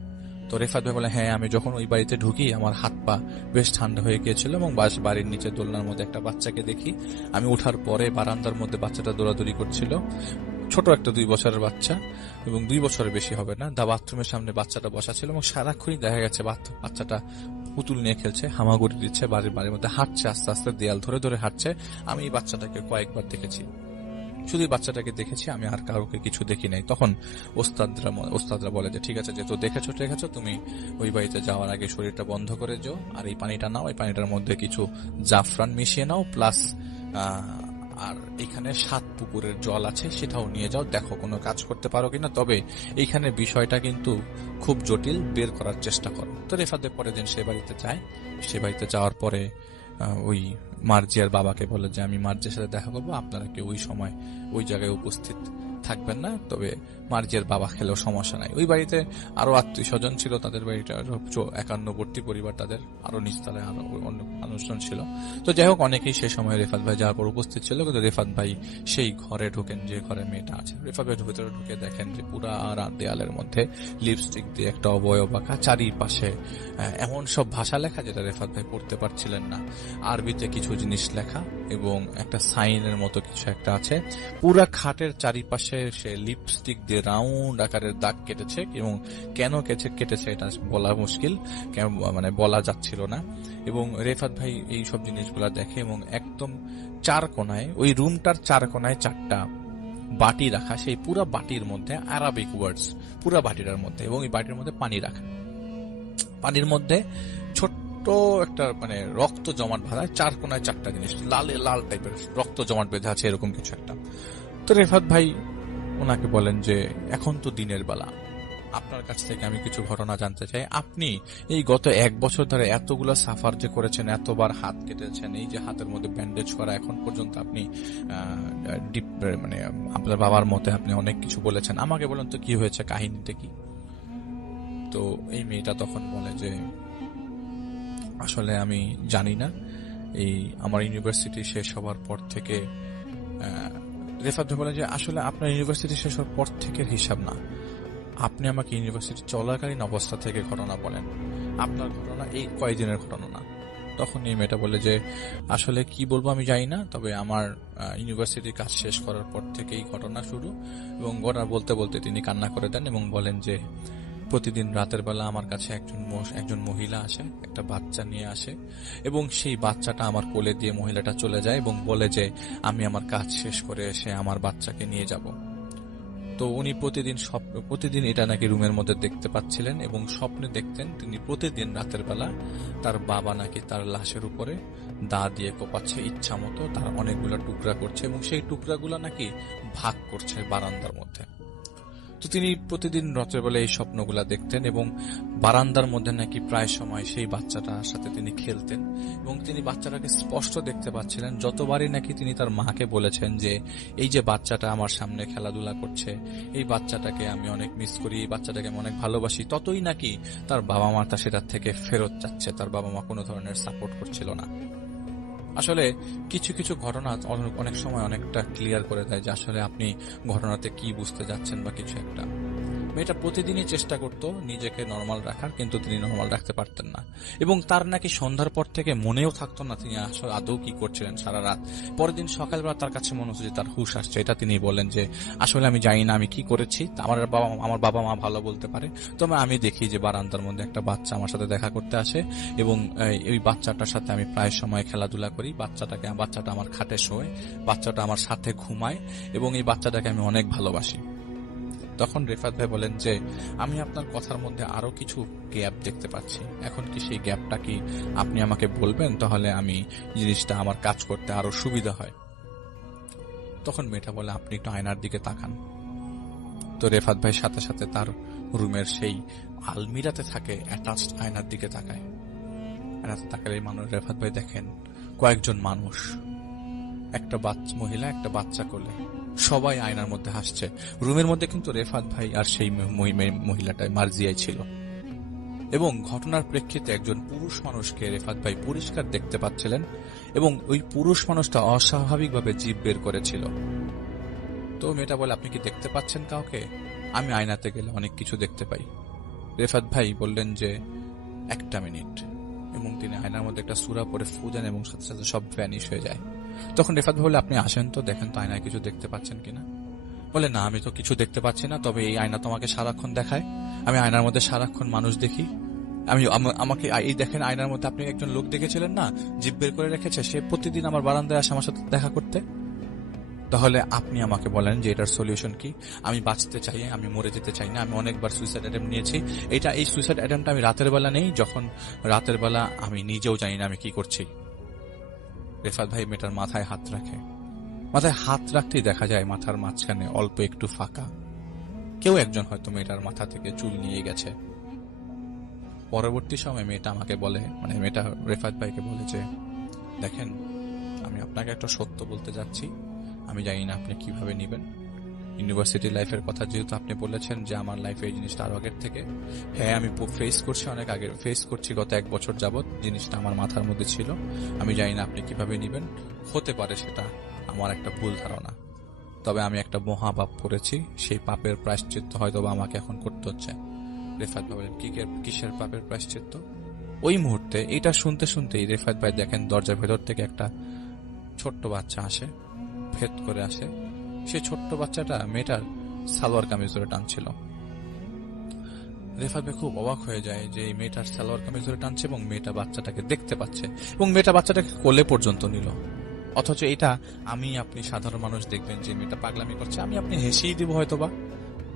তো রেফাত ভাই বলে, হ্যাঁ, আমি যখন ওই বাড়িতে ঢুকি আমার হাত পা বেশ ঠান্ডা হয়ে গিয়েছিল এবং বাড়ির নিচে দোলনার মধ্যে একটা বাচ্চাকে দেখি। আমি ওঠার পরে বারান্দার মধ্যে বাচ্চাটা দৌড়াদৌড়ি করছিল, ছোট একটা 2 বছরের বাচ্চা এবং 2 বছরের বেশি হবে না। বাথরুমের সামনে বাচ্চাটা বসা ছিল এবং সারাক্ষণই দেখা গেছে বাচ্চাটা পুতুল নিয়ে খেলছে, হামাগুড়ি দিচ্ছে, বাড়ির মধ্যে হাঁটছে, আস্তে আস্তে দেয়াল ধরে ধরে হাঁটছে। আমি এই বাচ্চাটাকে কয়েকবার দেখেছি, শুধু বাচ্চাটাকে দেখেছি, আমি আর কাউকে কিছু দেখি নাই। তখন ওস্তাদরা বলে যে ঠিক আছে, যেহেতু দেখেছো তুমি ওই বাড়িতে যাওয়ার আগে শরীরটা বন্ধ করে যাও, আর এই পানিটা নাও, এই পানিটার মধ্যে কিছু জাফরান মিশিয়ে নাও, প্লাস আর এখানে 7 পুকুরের জল আছে, সেটাও নিয়ে যাও, দেখো কোনো কাজ করতে পারো কিনা। তবে এইখানে বিষয়টা কিন্তু খুব জটিল, বের করার চেষ্টা করো। তো রেফাতে পরের দিন সে বাড়িতে যায়। সে বাড়িতে যাওয়ার পরে ওই মার্জিয়ার বাবাকে বলে যে আমি মার্জিয়ার সাথে দেখা করবো, আপনারা কেউ ওই সময় ওই জায়গায় উপস্থিত থাকবেন না, তবে মার্জিয়ার বাবা খেলেও সমস্যা নাই। ওই বাড়িতে আরো আত্মীয় স্বজন ছিল, তাদের বাড়িটা 51 পরিবার, তাদের আরো নিচতলায় আরো অন্য মানুষজন ছিল। তো যাই হোক, অনেকেই সে সময় রেফাত ভাই যাওয়ার পর উপস্থিত ছিল, কিন্তু রেফাত ভাই সেই ঘরে ঢোকেন যে ঘরে মেয়েটা আছে। রেফাত ভাই ভিতরে ঢুকে দেখেন যে পুরা দেয়ালের মধ্যে লিপস্টিক দিয়ে একটা অবয়ব আঁকা, চারিপাশে এমন সব ভাষা লেখা যেটা রেফাত ভাই পড়তে পারছিলেন না। আরবিতে কিছু জিনিস লেখা এবং একটা সাইনের মতো কিছু একটা আছে। পুরা খাটের চারিপাশে সে লিপস্টিক দিয়ে রাউন্ড আকারের দাগ কেটেছে এবং কেন কেটেছে এটা বলা মুশকিল, মানে বলা যাচ্ছিল না। এবং রেফাত ভাই এই সব জিনিসগুলা দেখে এবং একদম 4 কোণায়, ওই রুমটার 4 কোণায় 4টা বাটি রাখা, সেই পুরা বাটির মধ্যে আরাবিক ওয়ার্ডস পুরা বাটিটার মধ্যে, এবং এই বাটির মধ্যে পানি রাখা, পানির মধ্যে ছোট্ট একটা মানে রক্ত জমাট বাঁধা, 4 কোণায় 4টা জিনিস লাল টাইপের রক্ত জমাট বেঁধে আছে, এরকম কিছু একটা। তো রেফাত ভাই ওনাকে বলেন যে এখন তো দিনের বেলা, আপনার কাছ থেকে আমি কিছু ঘটনা জানতে চাই। আপনি এই গত 1 বছর ধরে এতগুলো সাফার যে করেছেন, এতবার হাত কেটেছেন, এই যে হাতের মধ্যে ব্যান্ডেজ করা, এখন পর্যন্ত আপনি মানে আপনার বাবার মতে আপনি অনেক কিছু বলেছেন, আমাকে বলেন তো কি হয়েছে, কাহিনীতে কি? তো এই মেয়েটা তখন বলে যে আসলে আমি জানি না, এই আমার ইউনিভার্সিটি শেষ হওয়ার পর থেকে, রেফাত ভাই বলেন যে আসলে আপনার ইউনিভার্সিটি শেষ হওয়ার পর থেকে হিসাব না, আপনি আমাকে ইউনিভার্সিটি চলাকালীন অবস্থা থেকে ঘটনা বলেন, আপনার ঘটনা এই কয়েকদিনের ঘটনা না। তখন এই মেয়েটা বলে যে আসলে কি বলবো আমি জানি না, তবে আমার ইউনিভার্সিটির কাজ শেষ করার পর থেকেই ঘটনা শুরু। এবং ঘটনা বলতে বলতে তিনি কান্না করে দেন এবং বলেন যে প্রতিদিন রাতের বেলা আমার কাছে একজন মহিলা আসে, একটা বাচ্চা নিয়ে আসে এবং সেই বাচ্চাটা আমার কোলে দিয়ে মহিলাটা চলে যায় এবং বলে যে আমি আমার কাজ শেষ করে এসে আমার বাচ্চাকে নিয়ে যাব। তো উনি প্রতিদিন এটা নাকি রুমের মধ্যে দেখতে পাচ্ছিলেন এবং স্বপ্নে দেখতেন তিনি প্রতিদিন রাতের বেলা তার বাবা নাকি তার লাশের উপরে দা দিয়ে কোপাচ্ছে ইচ্ছা মতো, তার অনেকগুলো টুকরা করছে এবং সেই টুকরাগুলো নাকি ভাগ করছে বারান্দার মধ্যে। তো তিনি প্রতিদিন রাতের বেলা এই স্বপ্নগুলা দেখতেন এবং বারান্দার মধ্যে নাকি প্রায় সময় সেই বাচ্চাটার সাথে তিনি খেলতেন এবং তিনি বাচ্চাটাকে স্পষ্ট দেখতে পাচ্ছিলেন। যতবারই নাকি তিনি তার মাকে বলেছেন যে এই যে বাচ্চাটা আমার সামনে খেলাধুলা করছে, এই বাচ্চাটাকে আমি অনেক মিস করি, এই বাচ্চাটাকে আমি অনেক ভালোবাসি, ততই নাকি তার বাবা মা তা সেটার থেকে ফেরত যাচ্ছে, তার বাবা মা কোনো ধরনের সাপোর্ট করছিল না। আসলে কিছু কিছু ঘটনা অনেক সময় অনেকটা ক্লিয়ার করে দেয় যে আসলে আপনি ঘটনাতে কি বুঝতে যাচ্ছেন বা কিছু একটা। মেয়েটা প্রতিদিনই চেষ্টা করত নিজেকে নর্মাল রাখার, কিন্তু তিনি নর্মাল রাখতে পারতেন না এবং তার নাকি সন্ধ্যার পর থেকে মনেও থাকতো না তিনি আসলে আদৌ কি করছিলেন সারা রাত। পরের দিন সকালবেলা তার কাছে মনে হচ্ছে যে তার হুঁশ আসছে। এটা তিনি বলেন যে আসলে আমি জানি না আমি কি করেছি, আমার বাবা মা ভালো বলতে পারে। তবে আমি দেখি যে বারান্দার মধ্যে একটা বাচ্চা আমার সাথে দেখা করতে আসে এবং এই বাচ্চাটার সাথে আমি প্রায় সময় খেলাধুলা করি, বাচ্চাটা আমার খাটে শোয়, বাচ্চাটা আমার সাথে ঘুমায় এবং এই বাচ্চাটাকে আমি অনেক ভালোবাসি। তখন রেফাত ভাই বলেন যে আমি আপনার কথার মধ্যে আরো কিছু গ্যাপ দেখতে পাচ্ছি, এখন কি সেই গ্যাপটা কি আপনি আমাকে বলবেন, তাহলে আমি জিনিসটা আমার কাজ করতে আরো সুবিধা হয়। তখন মেয়েটা বলে আপনি একটু আয়নার দিকে তাকান। তো রেফাত ভাই সাথে সাথে তার রুমের সেই আলমিরাতে থাকে অ্যাটাচড আয়নার দিকে তাকায়। আয়নাতে তাকালে রেফাত ভাই দেখেন কয়েকজন মানুষ, একটা মহিলা, একটা বাচ্চা কোলে, সবাই আয়নার মধ্যে হাসছে। রুমের মধ্যে কিন্তু রেফাত ভাই আর সেই মহিলাটা মার্জিয়াই ছিল, এবং ঘটনার প্রেক্ষিতে একজন পুরুষ মানুষকে রেফাত ভাই পরিষ্কার দেখতে পাচ্ছিলেন, এবং ওই পুরুষ মানুষটা অস্বাভাবিকভাবে জিভ বের করেছিল। তো মেয়েটা বলে আপনি কি দেখতে পাচ্ছেন কাউকে? আমি আয়নাতে গেলে অনেক কিছু দেখতে পাই। রেফাত ভাই বললেন যে 1 মিনিট, এবং তিনি আয়নার মধ্যে একটা সূরা পড়ে ফু দেন এবং সাথে সাথে সব ভ্যানিশ হয়ে যায়। তখন রেফাত ভাই বলে আপনি আসেন তো, দেখেন তো আয়নায় কিছু দেখতে পাচ্ছেন কিনা। বলে না, আমি তো কিছু দেখতে পাচ্ছি না, তবে এই আয়না তোমাকে সারাক্ষণ দেখায়, আমি আয়নার মধ্যে সারাক্ষণ মানুষ দেখি। আমাকে এই দেখেন, আয়নার মধ্যে আপনি একজন লোক দেখেছিলেন না, জিভ বের করে রেখেছে, সে প্রতিদিন আমার বারান্দায় আসে আমার সাথে দেখা করতে। তাহলে আপনি আমাকে বলেন যে এটার সলিউশন কি? আমি বাঁচতে চাই, আমি মরে যেতে চাই না, আমি অনেকবার সুইসাইড অ্যাটেম্প্ট নিয়েছি। এই সুইসাইড অ্যাটেম্প্টটা আমি রাতের বেলা নেই, যখন রাতের বেলা আমি নিজেও জানি না আমি কি করছি। রেফাত ভাই মেয়েটার মাথায় হাত রাখে। মাথায় হাত রাখতেই দেখা যায় মাথার মাঝখানে অল্প একটু ফাঁকা। কেউ একজন হয়তো মেয়েটার মাথা থেকে চুল নিয়ে গেছে। পরবর্তী সময় মেয়েটা আমাকে বলে, মানে মেয়েটা রেফাত ভাইকে বলে যে দেখেন, আমি আপনাকে একটা সত্য বলতে যাচ্ছি, আমি জানি না আপনি কিভাবে নেবেন। ইউনিভার্সিটি লাইফের কথা যেহেতু আপনি বলেছেন যে আমার লাইফে এই জিনিসটা আরো আগের থেকে, হ্যাঁ আমি ফেস করছি, অনেক আগে ফেস করছি, গত 1 বছর যাবত জিনিসটা আমার মাথার মধ্যে ছিল। আমি জানি না আপনি কিভাবে নেবেন, হতে পারে সেটা আমার একটা ভুল ধারণা, তবে আমি একটা মহাপাপ করেছি, সেই পাপের প্রায়শ্চিত্ত হয়তো বা আমাকে এখন করতে হচ্ছে। রেফাত ভাই বলেন কিসের পাপের প্রায়শ্চিত্ত? ওই মুহূর্তে এটা শুনতে শুনতেই রেফাত ভাই দেখেন দরজার ভেতর থেকে একটা ছোট্ট বাচ্চা আসে, ভেদ করে আসে। সে ছোট্ট বাচ্চাটা মেয়েটার সালোয়ার কামিজ ধরে টানছিল। রেফাত ভাই খুব অবাক হয়ে যায় যে এই মেয়েটার সালোয়ার কামিজ ধরে টানছে এবং মেয়েটা বাচ্চাটাকে দেখতে পাচ্ছে, এবং মেয়েটা বাচ্চাটাকে কোলে পর্যন্ত নিল। অথচ এটা আমি আপনি সাধারণ মানুষ দেখবেন যে মেয়েটা পাগলামি করছে, আমি আপনি হেসেই দিব হয়তোবা,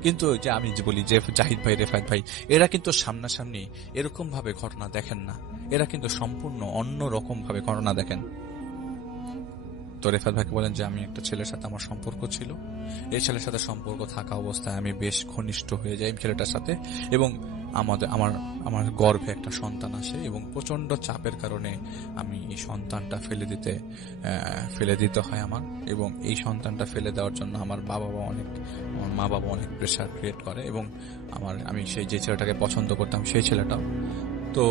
কিন্তু যে আমি যে বলি যে জাহিদ ভাই, রেফাত ভাই, এরা কিন্তু সামনাসামনি এরকম ভাবে ঘটনা দেখেন না, এরা কিন্তু সম্পূর্ণ অন্য রকম ভাবে ঘটনা দেখেন। তো রেফাত ভাইকে বলেন যে আমি একটা ছেলের সাথে আমার সম্পর্ক ছিল, এই ছেলের সাথে সম্পর্ক থাকা অবস্থায় আমি বেশ ঘনিষ্ঠ হয়ে যাই ছেলেটার সাথে, এবং আমার গর্ভে একটা সন্তান আসে, এবং প্রচন্ড চাপের কারণে আমি এই সন্তানটা ফেলে দিতে হয় আমার, এবং এই সন্তানটা ফেলে দেওয়ার জন্য আমার মা বাবা অনেক প্রেশার ক্রিয়েট করে, এবং আমি যে ছেলেটাকে পছন্দ করতাম সেই ছেলেটাও, তো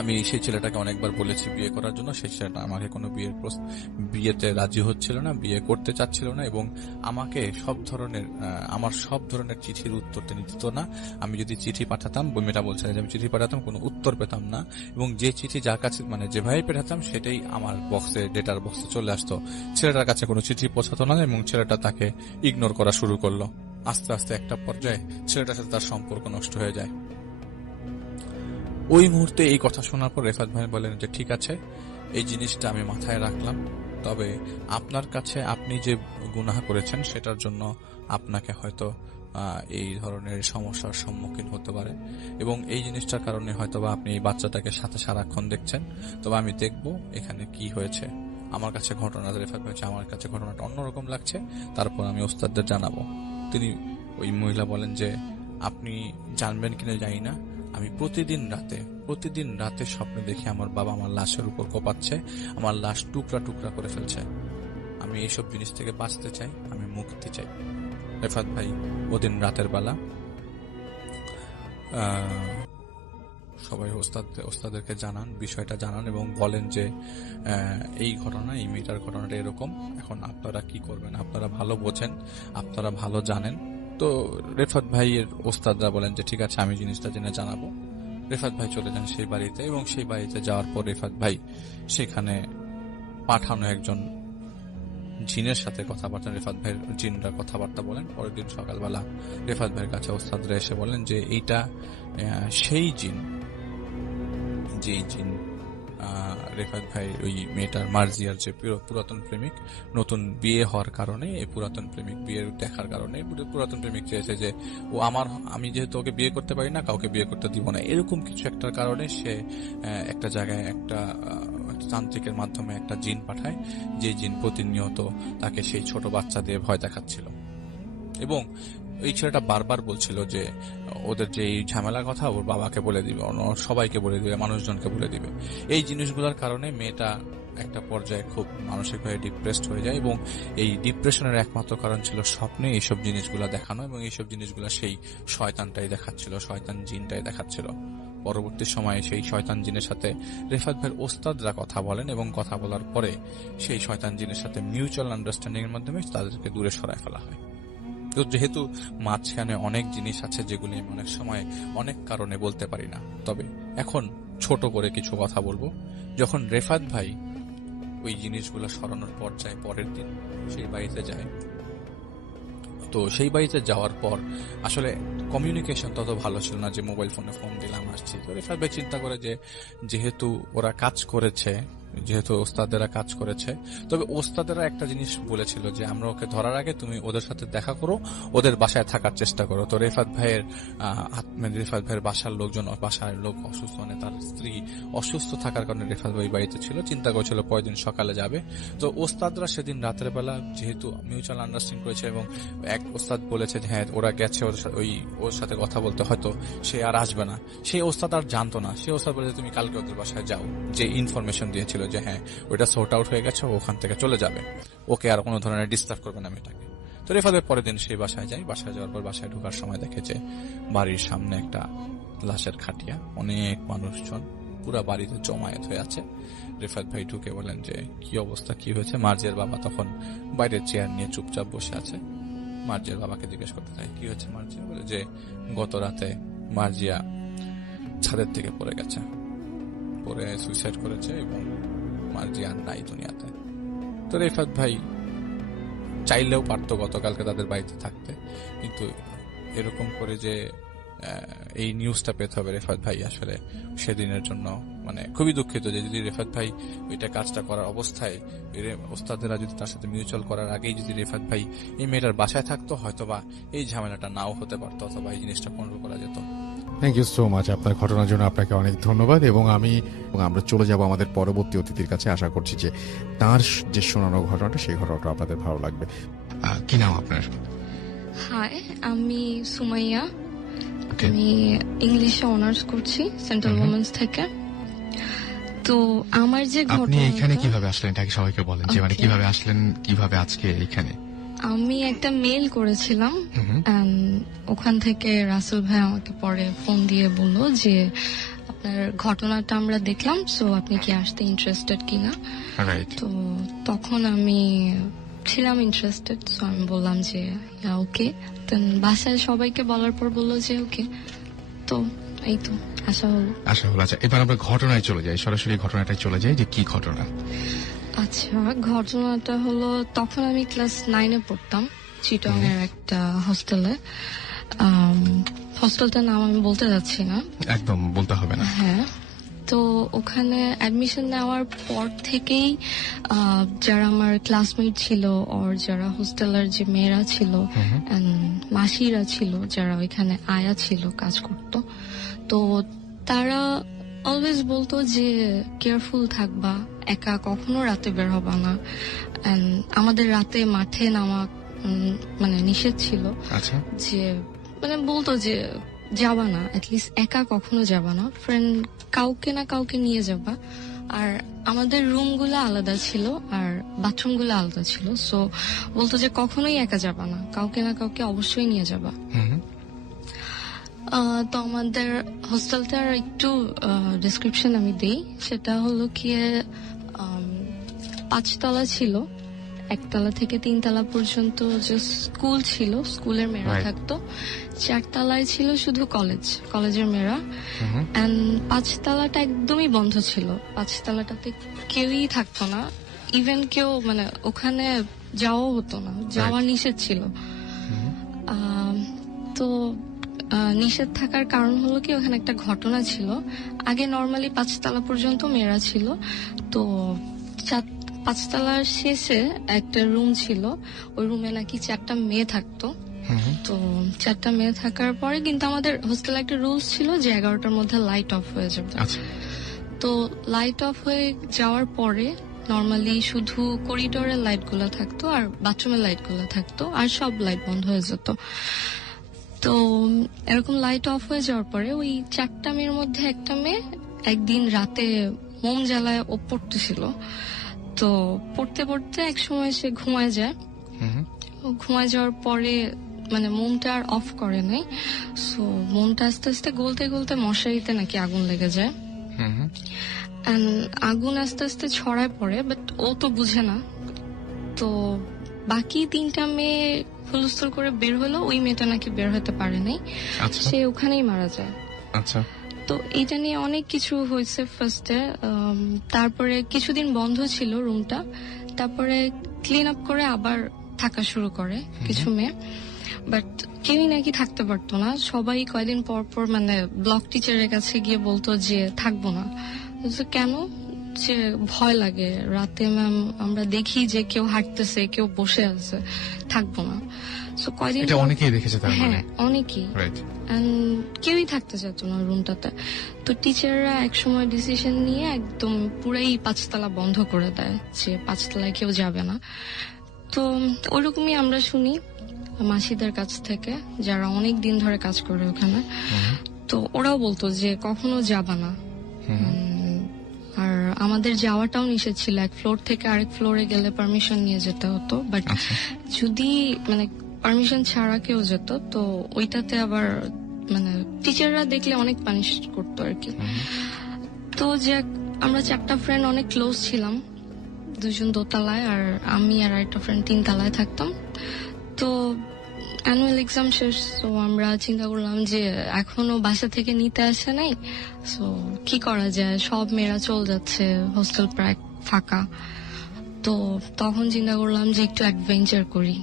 আমি সেই ছেলেটাকে অনেকবার বলেছি বিয়ে করার জন্য, সেই ছেলেটা আমাকে কোনো বিয়েতে রাজি হচ্ছিল না, বিয়ে করতে চাচ্ছিল না, এবং আমাকে আমার সব ধরনের চিঠির উত্তর তিনি দিত না। আমি যদি চিঠি পাঠাতাম, মেয়েটা বলছে যে আমি চিঠি পাঠাতাম, কোনো উত্তর পেতাম না, এবং যে চিঠি যার কাছে মানে যেভাবে পাঠাতাম সেটাই আমার ডেটার বক্সে চলে আসতো। ছেলেটার কাছে কোনো চিঠি পৌঁছাতো না, এবং ছেলেটা তাকে ইগনোর করা শুরু করলো। আস্তে আস্তে একটা পর্যায়ে ছেলেটার সাথে তার সম্পর্ক নষ্ট হয়ে যায়। ওই মুহূর্তে এই কথা শোনার পর রেফাত ভাই বলেন যে ঠিক আছে, এই জিনিসটা আমি মাথায় রাখলাম, তবে আপনার কাছে আপনি যে গুনাহ করেছেন সেটার জন্য আপনাকে হয়তো এই ধরনের সমস্যার সম্মুখীন হতে পারে, এবং এই জিনিসটার কারণে হয়তোবা আপনি এই বাচ্চাটাকে সাথে সারাক্ষণ দেখছেন, তবে আমি দেখব এখানে কি হয়েছে। আমার কাছে রেফাত ভাই আমার কাছে ঘটনাটা অন্যরকম লাগছে, তারপর আমি ওস্তাদদের জানাবো। তিনি ওই মহিলা বলেন যে আপনি জানবেন কিনা জানি না, আমি প্রতিদিন রাতে স্বপ্নে দেখি আমার বাবা আমার লাশের উপর কোপাচ্ছে, আমার লাশ টুকরা টুকরা করে ফেলছে। আমি এইসব জিনিস থেকে বাঁচতে চাই, আমি মুক্তি চাই। রেফাত ভাই ওদিন রাতের বেলা সবাই ওস্তাদেরকে বিষয়টা জানান, এবং বলেন যে এই মেয়েটার ঘটনাটা এরকম, এখন আপনারা কি করবেন, আপনারা ভালো বোঝেন, আপনারা ভালো জানেন। তো রেফাত ভাইয়ের ওস্তাদরা বলেন যে ঠিক আছে, আমি জিনিসটা জেনে জানাবো। রেফাত ভাই চলে যান সেই বাড়িতে, এবং সেই বাড়িতে যাওয়ার পর রেফাত ভাই সেখানে পাঠানো একজন জিনের সাথে কথাবার্তা, রেফাত ভাইয়ের জিনরা কথাবার্তা বলেন। পরের দিন সকালবেলা রেফাত ভাইয়ের কাছে ওস্তাদরা এসে বলেন যে এইটা সেই জিন, যেই জিন রেফাত ভাই ওই মেয়েটার মার্জিয়ার যে পুরাতন প্রেমিক নতুন বিয়ে হওয়ার কারণে এই পুরাতন প্রেমিক বিয়ের দেখার কারণে পুরাতন প্রেমিক চেয়েছে যে ও আমি যেহেতু ওকে বিয়ে করতে পারি না, কাউকে বিয়ে করতে দিব না, এরকম কিছু একটার কারণে সে একটা জায়গায় একটা তান্ত্রিকের মাধ্যমে একটা জিন পাঠায়, যে জিন প্রতিনিয়ত তাকে সেই ছোট বাচ্চা দিয়ে ভয় দেখাচ্ছিল। এবং এই ছেলেটা বারবার বলছিল যে ওদের যে এই ঝামেলার কথা ওর বাবাকে বলে দিবে, সবাইকে বলে দিবে, মানুষজনকে বলে দিবে। এই জিনিসগুলোর কারণে মেয়েটা একটা পর্যায়ে খুব মানসিকভাবে ডিপ্রেসড হয়ে যায়, এবং এই ডিপ্রেশনের একমাত্র কারণ ছিল স্বপ্নে এইসব জিনিসগুলো দেখানো, এবং এইসব জিনিসগুলো সেই শয়তানটাই দেখাচ্ছিল, শয়তান জিনটাই দেখাচ্ছিল। পরবর্তী সময়ে সেই শয়তান জিনের সাথে রেফাত ভাইয়ের ওস্তাদরা কথা বলেন, এবং কথা বলার পরে সেই শয়তান জিনের সাথে মিউচুয়াল আন্ডারস্ট্যান্ডিং এর মাধ্যমে তাদেরকে দূরে সরায় ফেলা হয়। তো যেহেতু মাঝখানে অনেক জিনিস আছে যেগুলি আমি অনেক সময় অনেক কারণে বলতে পারি না, তবে এখন ছোট করে কিছু কথা বলবো। যখন রেফাত ভাই ওই জিনিসগুলো সরানোর পর্যায়ে পরের দিন সেই বাড়িতে যায়, তো সেই বাড়িতে যাওয়ার পর আসলে কমিউনিকেশন তত ভালো ছিল না যে মোবাইল ফোনে ফোন দিলাম আসছি। তো রেফাত ভাই চিন্তা করে যে যেহেতু ওরা কাজ করেছে, যেহেতু ওস্তাদেরা কাজ করেছে, তবে ওস্তাদেরা একটা জিনিস বলেছিল যে আমরা ওকে ধরার আগে তুমি ওদের সাথে দেখা করো, ওদের বাসায় থাকার চেষ্টা করো। তো রেফাত ভাইয়ের বাসার লোক অসুস্থ, মানে তার স্ত্রী অসুস্থ থাকার কারণে রেফাত ভাই বাড়িতে ছিল, চিন্তা করেছিল পরের দিন সকালে যাবে। তো ওস্তাদরা সেদিন রাতের বেলা যেহেতু মিউচুয়াল আন্ডারস্ট্যান্ডিং করেছে, এবং এক ওস্তাদ বলেছে যে হ্যাঁ ওরা গেছে ওর সাথে কথা বলতে, হয়তো সে আর আসবে না, সেই ওস্তাদ আর জানতো না। সেই ওস্তাদ বলেছে তুমি কালকে ওদের বাসায় যাও, যে ইনফরমেশন দিয়েছিল যে হ্যাঁ ওইটা সর্ট আউট হয়ে গেছে, ওখান থেকে চলে যাবে, ওকে আর কোনো ধরনের ডিস্টার্ব করবে না মেয়েটাকে। তো রেফাতের পরের দিন সেই বাসায় যায়। বাসায় যাওয়ার পর বাসায় ঢোকার সময় দেখে যে বাড়ির সামনে একটা লাশের খাটিয়া, অনেক মানুষজন পুরা বাড়িতে জমায়েত হয়ে আছে। রেফাত ভাই ঢুকে বলেন যে কি অবস্থা, কি হয়েছে। মার্জিয়ার বাবা তখন বাইরের চেয়ার নিয়ে চুপচাপ বসে আছে। মার্জিয়ার বাবাকে জিজ্ঞেস করতে থাকে কি হয়েছে। মার্জিয়া বলে যে গত রাতে মার্জিয়া ছাদের থেকে পড়ে গেছে, পরে সুইসাইড করেছে, এবং মার্জিয়া নাই দুনিয়াতে। তো রেফাত ভাই চাইলেও পারতো গতকালকে তাদের বাড়িতে থাকতে, কিন্তু এরকম করে যে এই নিউজটা পেতে হবে, রেফাত ভাই আসলে সেদিনের জন্য মানে খুবই দুঃখিত যে যদি রেফাত ভাই ওইটা কাজটা করার অবস্থায় ওস্তাদেরা যদি তার সাথে মিউচুয়াল করার আগেই যদি রেফাত ভাই এই মেয়েটার বাসায় থাকতো, হয়তোবা এই ঝামেলাটা নাও হতে পারতো, অথবা এই জিনিসটা কন্ট্রোল করা যেত। থ্যাংক ইউ সো মাচ, আপনার ঘটনার জন্য আপনাকে অনেক ধন্যবাদ। এবং আমরা চলে যাব আমাদের পরবর্তী অতিথির কাছে। আশা করছি যে তার যে শোনানো ঘটনাটা, সেই ঘটনাটা আপনাদের ভালো লাগবে। কি নাম আপনার? হাই, আমি সুমাইয়া। আমি ইংলিশে অনার্স করছি সেন্ট্রাল ওমেন্স থেকে। তো আমার যে আপনি এখানে কিভাবে আসলেন, এটাকে সবাইকে বলেন যে মানে কিভাবে আসলেন, কিভাবে আজকে এখানে? আমি একটা মেইল করেছিলাম, ওখান থেকে রাসেল ভাই আমাকে পরে ফোন দিয়ে বললো যে আপনার ঘটনাটা আমরা দেখলাম, সো আপনি কি আসতে ইন্টারেস্টেড কিনা। তো তখন আমি ছিলাম ইন্টারেস্টেড, সো আমি বললাম যে ওকে। বাসায় সবাইকে বলার পর বললো যে ওকে, তো এই তো আশা হলো। আচ্ছা, এবার আমরা ঘটনায় চলে যাই, সরাসরি ঘটনাটাই চলে যাই যে কি ঘটনা। আচ্ছা, ঘটনাটা হলো তখন আমি ক্লাস 9-এ পড়তাম চিটং এর একটা হোস্টেলে। হোস্টেলটার নাম আমি বলতে যাচ্ছি না, একদম বলতে হবে না। হ্যাঁ, তো ওখানে অ্যাডমিশন নেওয়ার পর থেকেই যারা আমার ক্লাসমেট ছিল, আর যারা হোস্টেলের যে মেয়েরা ছিল, মাসিরা ছিল, যারা ওইখানে আয়া ছিল, কাজ করতো, তো তারা অলওয়েজ বলতো যে কেয়ারফুল থাকবা, একা কখনো রাতে বের হবা না। আমাদের রাতে মাঠে নামা মানে নিষেধ ছিল, যে মানে বলতো যে যাবা না, অ্যাটলিস্ট একা কখনো যাবা না, ফ্রেন্ড কাউকে না কাউকে নিয়ে যাবা। আর আমাদের রুমগুলো আলাদা ছিল আর বাথরুমগুলো আলাদা ছিল, সো বলতো যে কখনোই একা যাবা না, কাউকে না কাউকে অবশ্যই নিয়ে যাবা। তো আমাদের হোস্টেলটার একটু ডেসক্রিপশন আমি দিই। সেটা হলো কি 5 তলা ছিল, 1 তলা থেকে 3 তলা পর্যন্ত যে স্কুল ছিল, স্কুলের মেয়েরা থাকতো। 4 তলায় ছিল শুধু কলেজের মেয়েরা। 5 তলাটা একদমই বন্ধ ছিল, 5 তলাটাতে কেউই থাকতো না, ইভেন কেউ মানে ওখানে যাওয়া হতো না, যাওয়া নিষেধ ছিল। তো নিষেধ থাকার কারণ হলো কি ওখানে একটা ঘটনা ছিল। আগে নর্মালি 5 তলা পর্যন্ত মেয়েরা ছিল, তো 5 তলার শেষে একটা রুম ছিল, ওই রুমে নাকি 4টা মেয়ে থাকতো। তো 4টা মেয়ে থাকার পরে কিন্তু আমাদের হোস্টেলে একটা রুলস ছিল যে 11টার মধ্যে লাইট অফ হয়ে যাবে। আচ্ছা, তো লাইট অফ হয়ে যাওয়ার পরে নর্মালি শুধু করিডোরের লাইট গুলো থাকতো আর বাথরুমের লাইট গুলো থাকতো, আর সব লাইট বন্ধ হয়ে যেত। তো এরকম লাইট অফ হয়ে যাওয়ার পরে ওই 4টা মেয়ের মধ্যে একটা মেয়ে একদিন রাতে মোম জ্বালায় ও পড়তেছিল। তো পড়তে পড়তে এক সময় সে ঘুমায় যায়। ও ঘুমায় যাওয়ার পরে মানে মোমটা আর অফ করে নাই, সো মোমটা আস্তে আস্তে গলতে গলতে মশারিতে নাকি আগুন লেগে যায়। আগুন আস্তে আস্তে ছড়ায় পড়ে, বাট ও তো বুঝে না। তো বাকি 3টা মেয়ে হুলস্থুল করে বের হলো, ওই মেয়েটা নাকি বের হতে পারে নাই, আচ্ছা, সে ওখানেই মারা যায়। আচ্ছা, তো এইটা নিয়ে অনেক কিছু হয়েছে ফার্স্টে। তারপরে কিছুদিন বন্ধ ছিল রুমটা, তারপরে ক্লিন আপ করে আবার থাকা শুরু করে কিছু মেয়ে, বাট কেউই নাকি থাকতে পারতো না। সবাই কয়দিন পর পর মানে ব্লক টিচারের কাছে গিয়ে বলতো যে থাকবো না। কেন? যে ভয় লাগে, রাতে ম্যাম আমরা দেখি যে কেউ হাঁটতেছে, কেউ বসে আছে, থাকবো না। সো কয়দিন এটা অনেকেই দেখেছে তার মানে। হ্যাঁ, অনেকেই। রাইট। কেউই থাকতে চাইতো না রুমটাতে। তো টিচাররা একসময় ডিসিশন নিয়ে একদম পুরাই 5 তলা বন্ধ করে দেয়, যে 5 তলায় কেউ যাবে না। তো ওরকমই আমরা শুনি মাসিদের কাছ থেকে, যারা অনেক দিন ধরে কাজ করে ওখানে। তো ওরাও বলতো যে কখনো যাবা না। আর আমাদের যাওয়াটাও নিষেধ ছিল, এক ফ্লোর থেকে আরেক ফ্লোরে গেলে পারমিশন নিয়ে যেতে হতো, বাট যদি মানে পারমিশন ছাড়া কেউ যেত তো ওইটাতে আবার মানে টিচাররা দেখলে অনেক পানিশ করতো আর কি। তো যে আমরা 4টা ফ্রেন্ড অনেক ক্লোজ ছিলাম, 2জন দোতলায় আর আমি আর একটা ফ্রেন্ড 3 তলায় থাকতাম। তো অ্যানুয়াল এক্সাম শেষ, তো আমরা চিন্তা করলাম যে এখনো বাসা থেকে নিতে আসে নাই, সো কি করা যায়, সব মেয়েরা চলে যাচ্ছে, হোস্টেল প্রায় ফাঁকা। তো তখন চিন্তা করলাম যে একটু অ্যাডভেঞ্চার করি,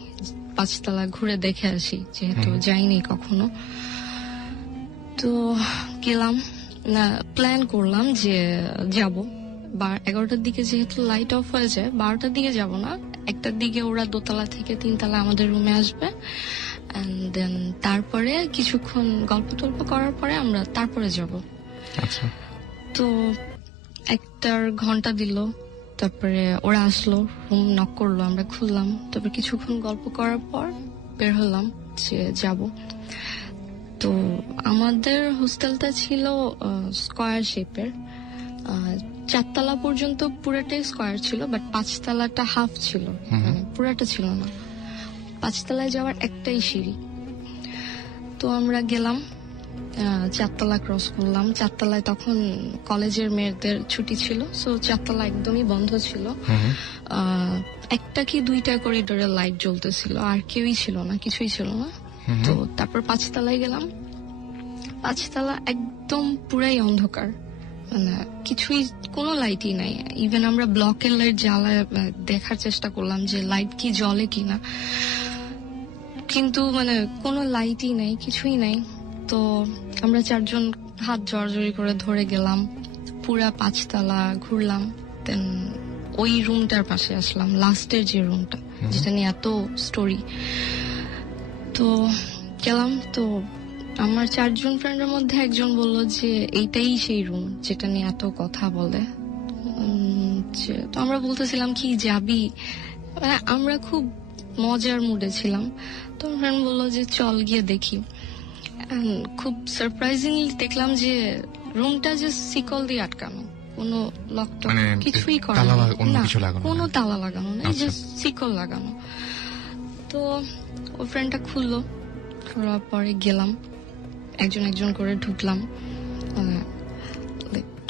5 তলা ঘুরে দেখে আসি, যেহেতু যাইনি কখনো। তো গেলাম, না প্ল্যান করলাম যে যাব 11টার দিকে, যেহেতু লাইট অফ হয়ে যায় 12টার দিকে যাব না, 1টার দিকে ওরা দোতলা থেকে 3 তলা আমাদের রুমে আসবে, এন্ড দেন তারপরে কিছুক্ষণ গল্প টল্প করার পরে আমরা তারপরে যাব। আচ্ছা, তো 1টার ঘন্টা দিল, তারপরে ওরা আসলো, রুম নক করলো, আমরা খুললাম, তারপর কিছুক্ষণ গল্প করার পর বের হলাম যে যাব। তো আমাদের হোস্টেলটা ছিল স্কয়ার শেপের, 4 তলা পর্যন্ত পুরোটাই স্কয়ার ছিল, বাট 5 তলাটা হাফ ছিল, মানে পুরাটা ছিল না। 5 তলায় যাওয়ার একটাই সিঁড়ি। তো আমরা গেলাম, 4 তলা ক্রস করলাম। 4 তলায় তখন কলেজের মেয়েদের ছুটি ছিল, সো 4 তলা একদমই বন্ধ ছিল। 1টা কি 2টা করিডোরে লাইট জ্বলতেছিল, আর কেউই ছিল না, কিছুই ছিল না। তো তারপর 5 তলায় গেলাম। 5 তলা একদম পুরাই অন্ধকার, মানে কিছুই, কোনো লাইটই নাই। ইভেন আমরা ব্লকের লাইট জ্বালায় দেখার চেষ্টা করলাম যে লাইট কি জ্বলে কিনা, কিন্তু মানে কোনো লাইটই নাই, কিছুই নাই। তো আমরা 4জন হাত জড়াজড়ি করে ধরে গেলাম, পুরা 5 তলা ঘুরলাম, দেন ওই রুমটার পাশে আসলাম, লাস্টের যে রুমটা যেটা নিয়ে এত স্টোরি। তো গেলাম, তো আমার 4জন ফ্রেন্ডের মধ্যে একজন বলল যে এইটাই সেই রুম যেটা নিয়ে এত কথা বলে। তো আমরা বলতেছিলাম কি যাবি, আমরা খুব মজার মুডে ছিলাম। তো ফ্রেন্ড বললো যে চল গিয়ে দেখি। খুব সারপ্রাইজিংলি দেখলাম যে রুমটা যে শিকল দিয়ে আটকানো, কোনো লক টক কিছুই করা নেই, কোনো তালা লাগানো নেই, যে শিকল লাগানো। তো ও ফ্রেন্ডটা খুললো, খোলার পরে গেলাম, একজন একজন করে ঢুকলাম।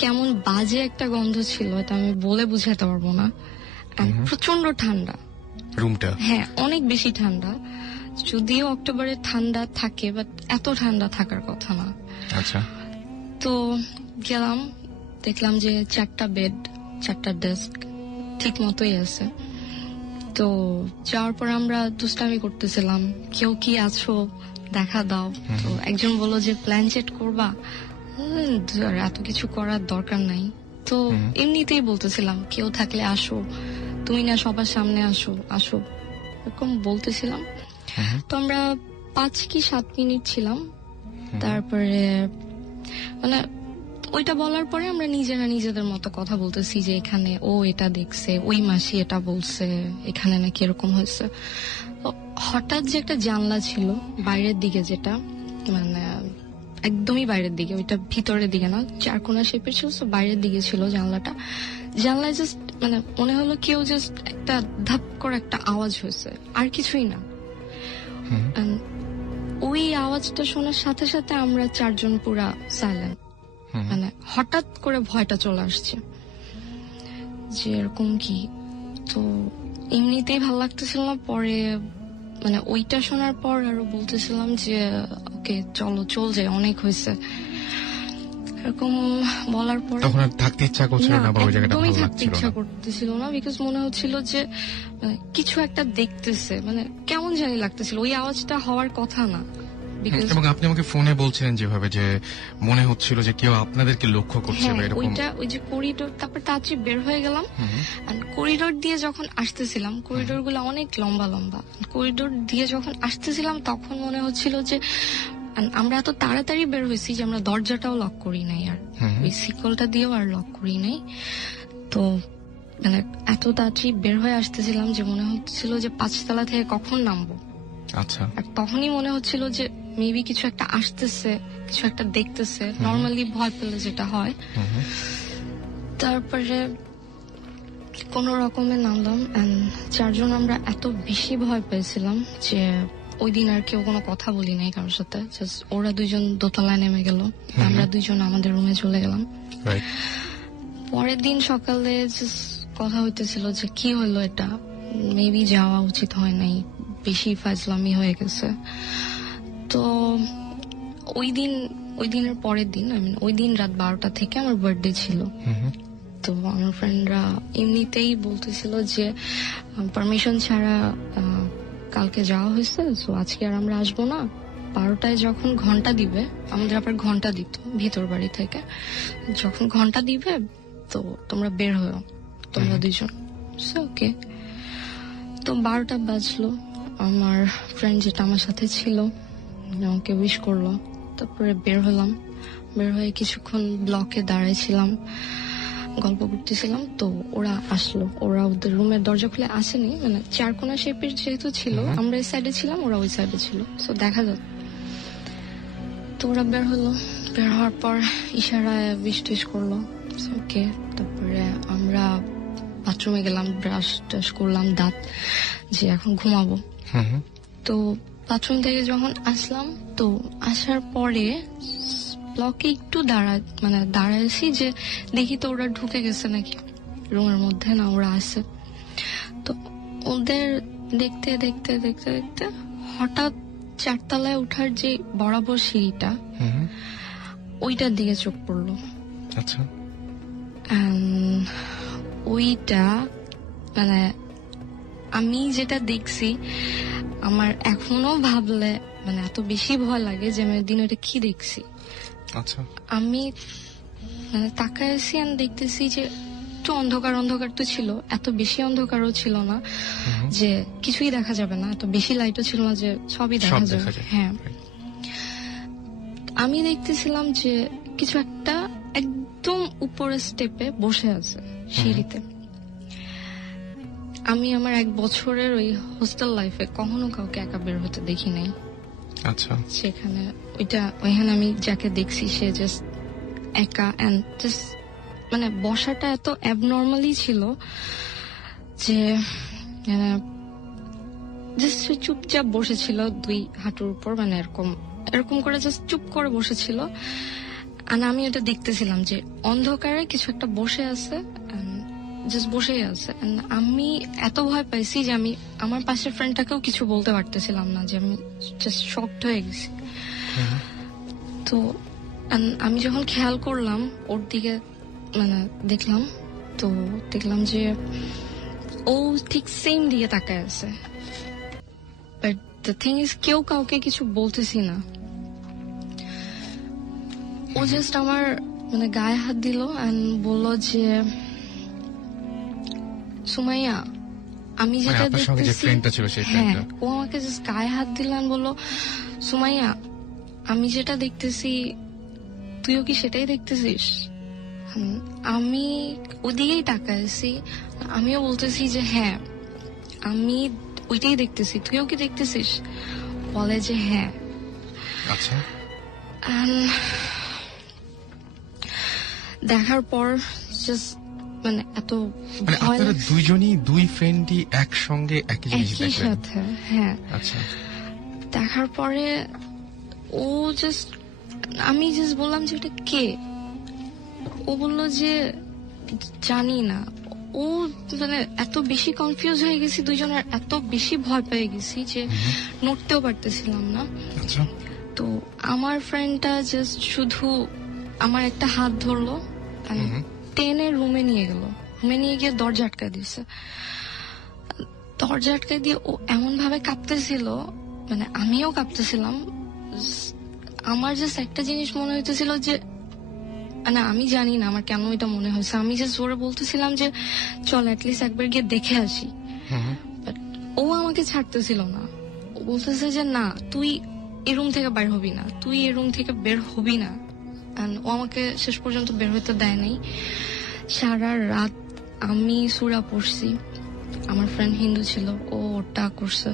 কেমন বাজে একটা গন্ধ ছিল, এটা আমি বলে বুঝাতে পারবো না। প্রচন্ড ঠান্ডা রুমটা, হ্যাঁ অনেক বেশি ঠান্ডা, যদিও অক্টোবরে ঠান্ডা থাকে, বাট এত ঠান্ডা থাকার কথা না। আচ্ছা, তো গেলাম, দেখলাম যে 4টা বেড, 4টা ডেস্ক ঠিক মতোই আছে। তো যাওয়ার পর আমরা দুষ্টামি করতেছিলাম, কেউ কি আছো দেখা দাও। তো একজন বললো যে প্ল্যান চেট করবা, এত কিছু করার দরকার নাই। তো এমনিতেই বলতেছিলাম কেউ থাকলে আসো, তুমি না সবার সামনে আসো আসো, এরকম বলতেছিলাম। তো আমরা 5 কি 7 মিনিট ছিলাম। তারপরে মানে ওইটা বলার পরে আমরা নিজেরা নিজেদের মতো কথা বলতেছি যে এখানে ও এটা দেখছে, ওই মাসি এটা বলছে, এখানে নাকি এরকম হয়েছে। হঠাৎ যে একটা জানলা ছিল বাইরের দিকে, যেটা মানে একদমই বাইরের দিকে, ওইটা ভিতরের দিকে না, চারকোনা শেপের ছিল, বাইরের দিকে ছিল জানলাটা। জানলায় জাস্ট মানে মনে হলো কেউ জাস্ট একটা ধাপ করে একটা আওয়াজ হয়েছে, আর কিছুই না। ওই আওয়াজটা শোনার সাথে সাথে আমরা 4 জন পুরা সাইলেন্ট। মানে হঠাৎ করে ভয়টা চলে আসছে যে এরকম কি। তো এমনিতেই ভালো লাগতেছিল না। পরে মানে ওইটা শোনার পর আরো বলতেছিলাম যে ওকে চলো চল যাই, অনেক হয়েছে। এরকম বলার পরে তখন আর থাকতে ইচ্ছা করছিল না, বা ওই জায়গাটা ভালো একদমই থাকতে লাগছিল ইচ্ছা না? করতেছিল না, বিকজ মনে হচ্ছিল যে মানে কিছু একটা দেখতেছে, মানে কেমন জানি লাগতেছিল। ওই আওয়াজটা হওয়ার কথা না। Because এবং আপনি আমাকে ফোনে বলছিলেন যেভাবে, যে মনে হচ্ছিল যে কেউ আপনাদেরকে লক্ষ্য করছে বা এরকম। ওইটা ওই যে করিডোর, তারপর তাড়াতাড়ি বের হয়ে গেলাম। করিডোর দিয়ে যখন আসতেছিলাম, করিডোর গুলো অনেক লম্বা লম্বা, করিডোর দিয়ে যখন আসতেছিলাম তখন মনে হচ্ছিল যে আমরা এত তাড়াতাড়ি বের হয়েছি যে আমরা দরজাটাও লক করি নাই, আর ওই সিকলটা দিয়েও আর লক করি নাই। তো মানে এত তাড়াতাড়ি বের হয়ে আসতেছিলাম যে মনে হচ্ছিল যে 5 তলা থেকে কখন নামবো। আচ্ছা। আর তখনই মনে হচ্ছিল যে মেবি কিছু একটা আসতেছে, কিছু একটা দেখতেছে, নর্মালি ভয় পেলে যেটা হয়। তারপরে কোন রকমে নামলাম। 4 জন আমরা এত বেশি ভয় পেয়েছিলাম যে ওই দিন আর কেউ কোনো কথা বলি নাই কারোর সাথে। জাস্ট ওরা 2 জন দোতলায় নেমে গেল, আমরা 2 জন আমাদের রুমে চলে গেলাম। পরের দিন সকালে জাস্ট কথা হইতেছিল যে কি হলো, এটা মেবি যাওয়া উচিত হয় নাই, বেশি ফাজলামি হয়ে গেছে। তো ওই দিনের পরের দিন, ওই দিন রাত 12টা থেকে আমার বার্থডে ছিল। তো আমার ফ্রেন্ডরা এমনিতেই বলতেছিল যে পারমিশন ছাড়া কালকে যাওয়া হয়েছে, তো আজকে আর আমরা আসবো না। 12টায় যখন ঘন্টা দিবে, আমাদের আবার ঘন্টা দিত ভিতর বাড়ি থেকে, যখন ঘন্টা দিবে তো তোমরা বের হও, তোমরা 2 জন। ওকে। তো 12টা বাজলো, আমার ফ্রেন্ড যেটা আমার সাথে ছিল আমাকে উইশ করলো, তারপরে বের হলাম। বের হয়ে কিছুক্ষণ ব্লকে দাঁড়াইছিলাম, গল্প করতেছিলাম। তো ওরা আসলো, ওরা ওদের রুমের দরজা খুলে আসেনি, মানে চারকোনা শেপের যেহেতু ছিল, আমরা এই সাইডে ছিলাম, ওরা ওই সাইডে ছিল, তো দেখা যাক। তো ওরা বের হলো, বের হওয়ার পর ইশারায় উইশ টিশ করলো। ওকে। তারপরে আমরা বাথরুমে গেলাম, ব্রাশ টাশ করলাম, দাঁত, যে এখন ঘুমাবো। তো বাথরুম থেকে যখন আসলাম, তো আসার পরে ব্লকে একটু দাঁড়াইছি যে দেখি তো ওরা ঢুকে গেছে নাকি রুমের মধ্যে, না ওরা আছে। তো ওদের দেখতে দেখতে দেখতে দেখতে হঠাৎ 4 তলায় উঠার যে বরাবর সিঁড়িটা, ওইটার দিকে চোখ পড়লো। আচ্ছা। ওইটা মানে আমি যেটা দেখছি, আমার এখনো ভাবলে মানে এত বেশি ভয় লাগে যে আমি দিন ওটা কি দেখছি। আচ্ছা। আমি মানে তাকায় আছি আর দেখতেছি যে একটু অন্ধকার অন্ধকার তো ছিল, এত বেশি অন্ধকারও ছিল না যে কিছুই দেখা যাবে না, এত বেশি লাইটও ছিল না যে সবই দেখা যাবে। হ্যাঁ, আমি দেখতেছিলাম যে কিছু একটা একদম উপরের স্টেপে বসে আছে সিঁড়িতে। আমি আমার 1 বছরের ওই হোস্টেল লাইফে কখনো কাউকে একা বের হতে দেখি নাই। আচ্ছা। সেখানে ওইখানে আমি যাকে দেখছি সে জাস্ট একা, এন্ড জাস্ট মানে বসাটা এত অ্যাবনর্মালি ছিল যে জাস্ট চুপচাপ বসেছিল 2 হাঁটুর উপর, মানে এরকম করে জাস্ট চুপ করে বসেছিল। আর আমি ওটা দেখতেছিলাম যে অন্ধকারে কিছু একটা বসে আছে, জাস্ট বসেই আছে। আমি এত ভয় পাইছি যে আমি আমার পাশের ফ্রেন্ডটাকেও কিছু বলতে পারতেছিলাম না, যে আমি জাস্ট শকড হয়ে গেছি। তো আমি যখন খেয়াল করলাম ওর দিকে, মানে দেখলাম যে ও ঠিক সেম দিকে তাকায় আছে, বাট দ্য থিং ইজ কেউ কাউকে কিছু বলতেছি না। ও জাস্ট আমার মানে গায়ে হাত দিল এন্ড বলল যে সুমাইয়া আমি মানে যেটা আপনার সঙ্গে যে দেখতেছি, ফ্রেন্ডটা ছিল সেই হ্যাঁ ফ্রেন্ডটা। ও আমাকে জাস্ট গায়ে হাত দিল and বলল সুমাইয়া আমি যেটা দেখতেছি তুইও কি সেটাই দেখতেছিস? আমি ওদিকেই তাকাইছি, আমিও বলতেছি যে হ্যাঁ আমি ওইটাই দেখতেছি, তুইও কি দেখতেছিস? বলে যে হ্যাঁ। আচ্ছা, And দেখার পর জাস্ট মানে এত মানে ভয় আপনারা লাগছে। দুইজনই দুই ফ্রেন্ডই একসঙ্গে একই জিনিস একই দেখলেন? সাথে, হ্যাঁ। আচ্ছা, দেখার পরে ও জাস্ট আমি জাস্ট বললাম যে এটা কে? ও বললো যে জানি না। ও মানে এত বেশি কনফিউজ হয়ে গেছি দুইজনের, এত বেশি ভয় পেয়ে গেছি যে নড়তেও পারতেছিলাম না। আচ্ছা, তো আমার ফ্রেন্ডটা জাস্ট শুধু আমার একটা হাত ধরলো and টেনে রুমে নিয়ে গেল। রুমে নিয়ে গিয়ে দরজা আটকায় দিয়েছে। দরজা আটকায় দিয়ে ও এমন ভাবে কাঁপতেছিল, মানে আমিও কাঁপতেছিলাম। আমার জাস্ট একটা জিনিস মনে হইতেছিল যে মানে আমি জানি না আমার কেন এটা মনে হয়েছে, আমি জাস্ট জোরে বলতেছিলাম যে চল অ্যাটলিস্ট একবার গিয়ে দেখে আসি। বাট ও আমাকে ছাড়তেছিল না। ও বলতেছে যে না তুই এই রুম থেকে বের হবি না, তুই এই রুম থেকে বের হবি না। And ও আমাকে শেষ পর্যন্ত বের হইতে দেয় নাই। সারা রাত আমি সূরা পড়ছি, আমার ফ্রেন্ড হিন্দু ছিল, ও ওটা করছে।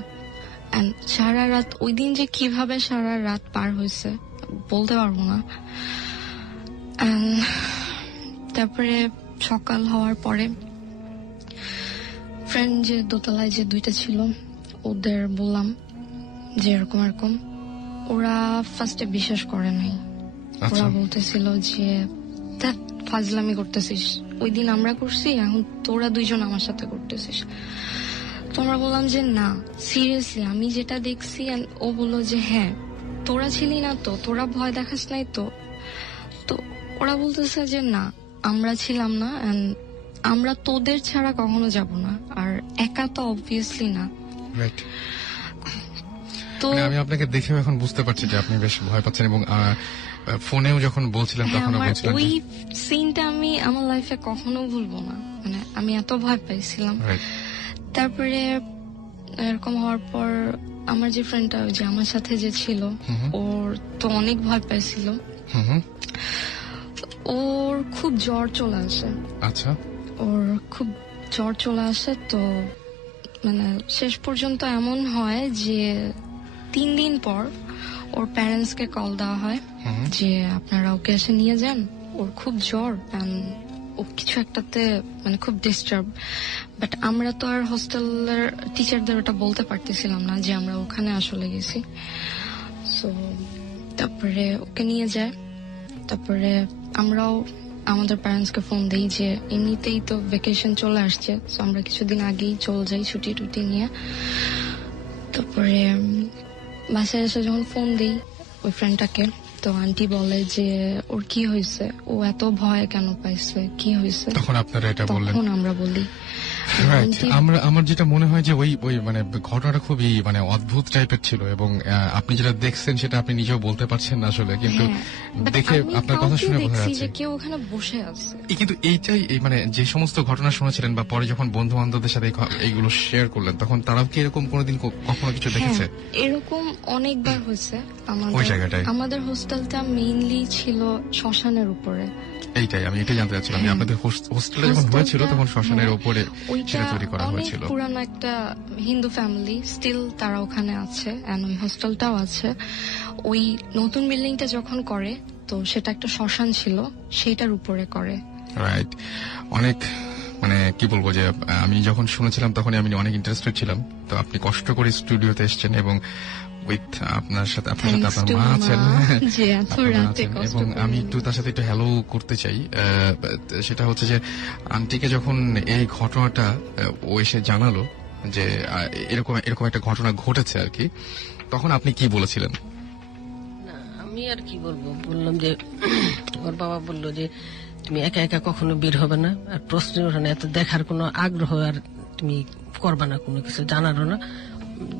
And সারা রাত ওই দিন যে কিভাবে সারা রাত পার হয়েছে বলতে পারবো না। And তারপরে সকাল হওয়ার পরে ফ্রেন্ড যে দোতলায় যে দুইটা ছিল ওদের বললাম যে এরকম এরকম। ওরা ফার্স্টে বিশ্বাস করে নাই। ওরা বলতেছিল যে ধ্যাৎ, ফাজলামি করতেছিস, ওই দিন আমরা করছি এখন তোরা দুইজন আমার সাথে করতেছিস। তো আমরা বললাম যে না সিরিয়াসলি আমি যেটা দেখছি। and ও বললো যে হ্যাঁ তোরা ছিলি না তো, তোরা ভয় দেখাস নাই তো। তো ওরা বলতেছে যে না আমরা ছিলাম না and আমরা তোদের ছাড়া কখনো যাব না, আর একা তো অবভিয়াসলি না। রাইট। তো আমি আপনাকে দেখেও এখন বুঝতে পারছি যে আপনি বেশ ভয় পাচ্ছেন, এবং ফোনেও যখন বলছিলেন হ্যাঁ, তখন আমার বলছিলেন ওই সিনটা আমি আমার লাইফে কখনো ভুলবো না, মানে আমি এত ভয় পাইছিলাম। রাইট। তারপরে এরকম হওয়ার পর আমার যে ফ্রেন্ডটা যে আমার সাথে যে ছিল ওর তো অনেক ভয় পাইছিল। ওর খুব জ্বর চলে আসে। আচ্ছা, ওর খুব জ্বর চলে আসে। তো মানে শেষ পর্যন্ত এমন হয় যে 3 দিন পর ওর প্যারেন্টস কে কল দেওয়া হয় যে আপনারা ওকে এসে নিয়ে যান, ওর খুব জ্বর and ও কিছু একটাতে মানে খুব ডিস্টার্ব। বাট আমরা তো আর হোস্টেলের টিচারদের ওটা বলতে পারতেছিলাম না যে আমরা ওখানে আসলে গেছি। সো তারপরে ওকে নিয়ে যায়। তারপরে আমরাও আমাদের প্যারেন্টস কে ফোন দিই যে এমনিতেই তো ভ্যাকেশন চলে আসছে, সো আমরা কিছুদিন আগেই চলে যাই ছুটি টুটি নিয়ে। তারপরে বাসায় এসে যখন ফোন দিই ওই ফ্রেন্ডটাকে, তো আন্টি বলে যে ওর কি হয়েছে, ও এত ভয় কেন পাইছে, কি হয়েছে। তখন আপনারা এটা বললেন? তখন আমরা বলি। রাইট। আমার যেটা মনে হয় যে ওই মানে ঘটনাটা খুবই মানে অদ্ভুত টাইপের ছিল, এবং আপনি যেটা দেখছেন সেটা আপনি নিজেও বলতে পারছেন না আসলে, কিন্তু দেখে আপনার কথা শুনে বোঝা যাচ্ছে যে কেউ ওখানে বসে আছে। কিন্তু এইটাই মানে যে সমস্ত ঘটনা শুনেছিলেন বা পরে যখন বন্ধু বান্ধবদের সাথে এইগুলো শেয়ার করলেন তখন তারাও কি এরকম কোনোদিন কখনো কিছু দেখেছে? এরকম অনেকবার হয়েছে। ওই জায়গাটায় আমাদের হোস্টেলটা মেইনলি ছিল শ্মশানের উপরে। এইটাই আমি এটাই জানতে চাচ্ছিলাম যে আপনাদের হোস্টেলে যখন হয়েছিল তখন শ্মশানের উপরে সেটা তৈরি করা হয়েছিল। অনেক পুরানো একটা হিন্দু ফ্যামিলি, স্টিল তারা ওখানে আছে এন্ড ওই হোস্টেলটাও আছে। ওই নতুন বিল্ডিংটা যখন করে তো সেটা একটা শ্মশান ছিল, সেটার উপরে করে। রাইট। অনেক মানে কি বলবো যে আমি যখন শুনেছিলাম তখনই আমি অনেক ইন্টারেস্টেড ছিলাম। তো আপনি কষ্ট করে স্টুডিওতে এসেছেন এবং আপনার সাথে আপনার মা আছেন, এবং আমি একটু তার সাথে একটু হ্যালো করতে চাই। সেটা হচ্ছে যে আন্টিকে যখন এই ঘটনাটা ও এসে জানালো যে এরকম একটা ঘটনা ঘটেছে আর কি, তখন আপনি কি বলেছিলেন? আমি আর কি বলবো, বললাম যে ওর বাবা বললো যে তুমি একা একা কখনো বের হবে না, আর প্রশ্ন ওঠে না, এত দেখার কোনো আগ্রহ আর তুমি করবা না, কোনো কিছু জানারও না,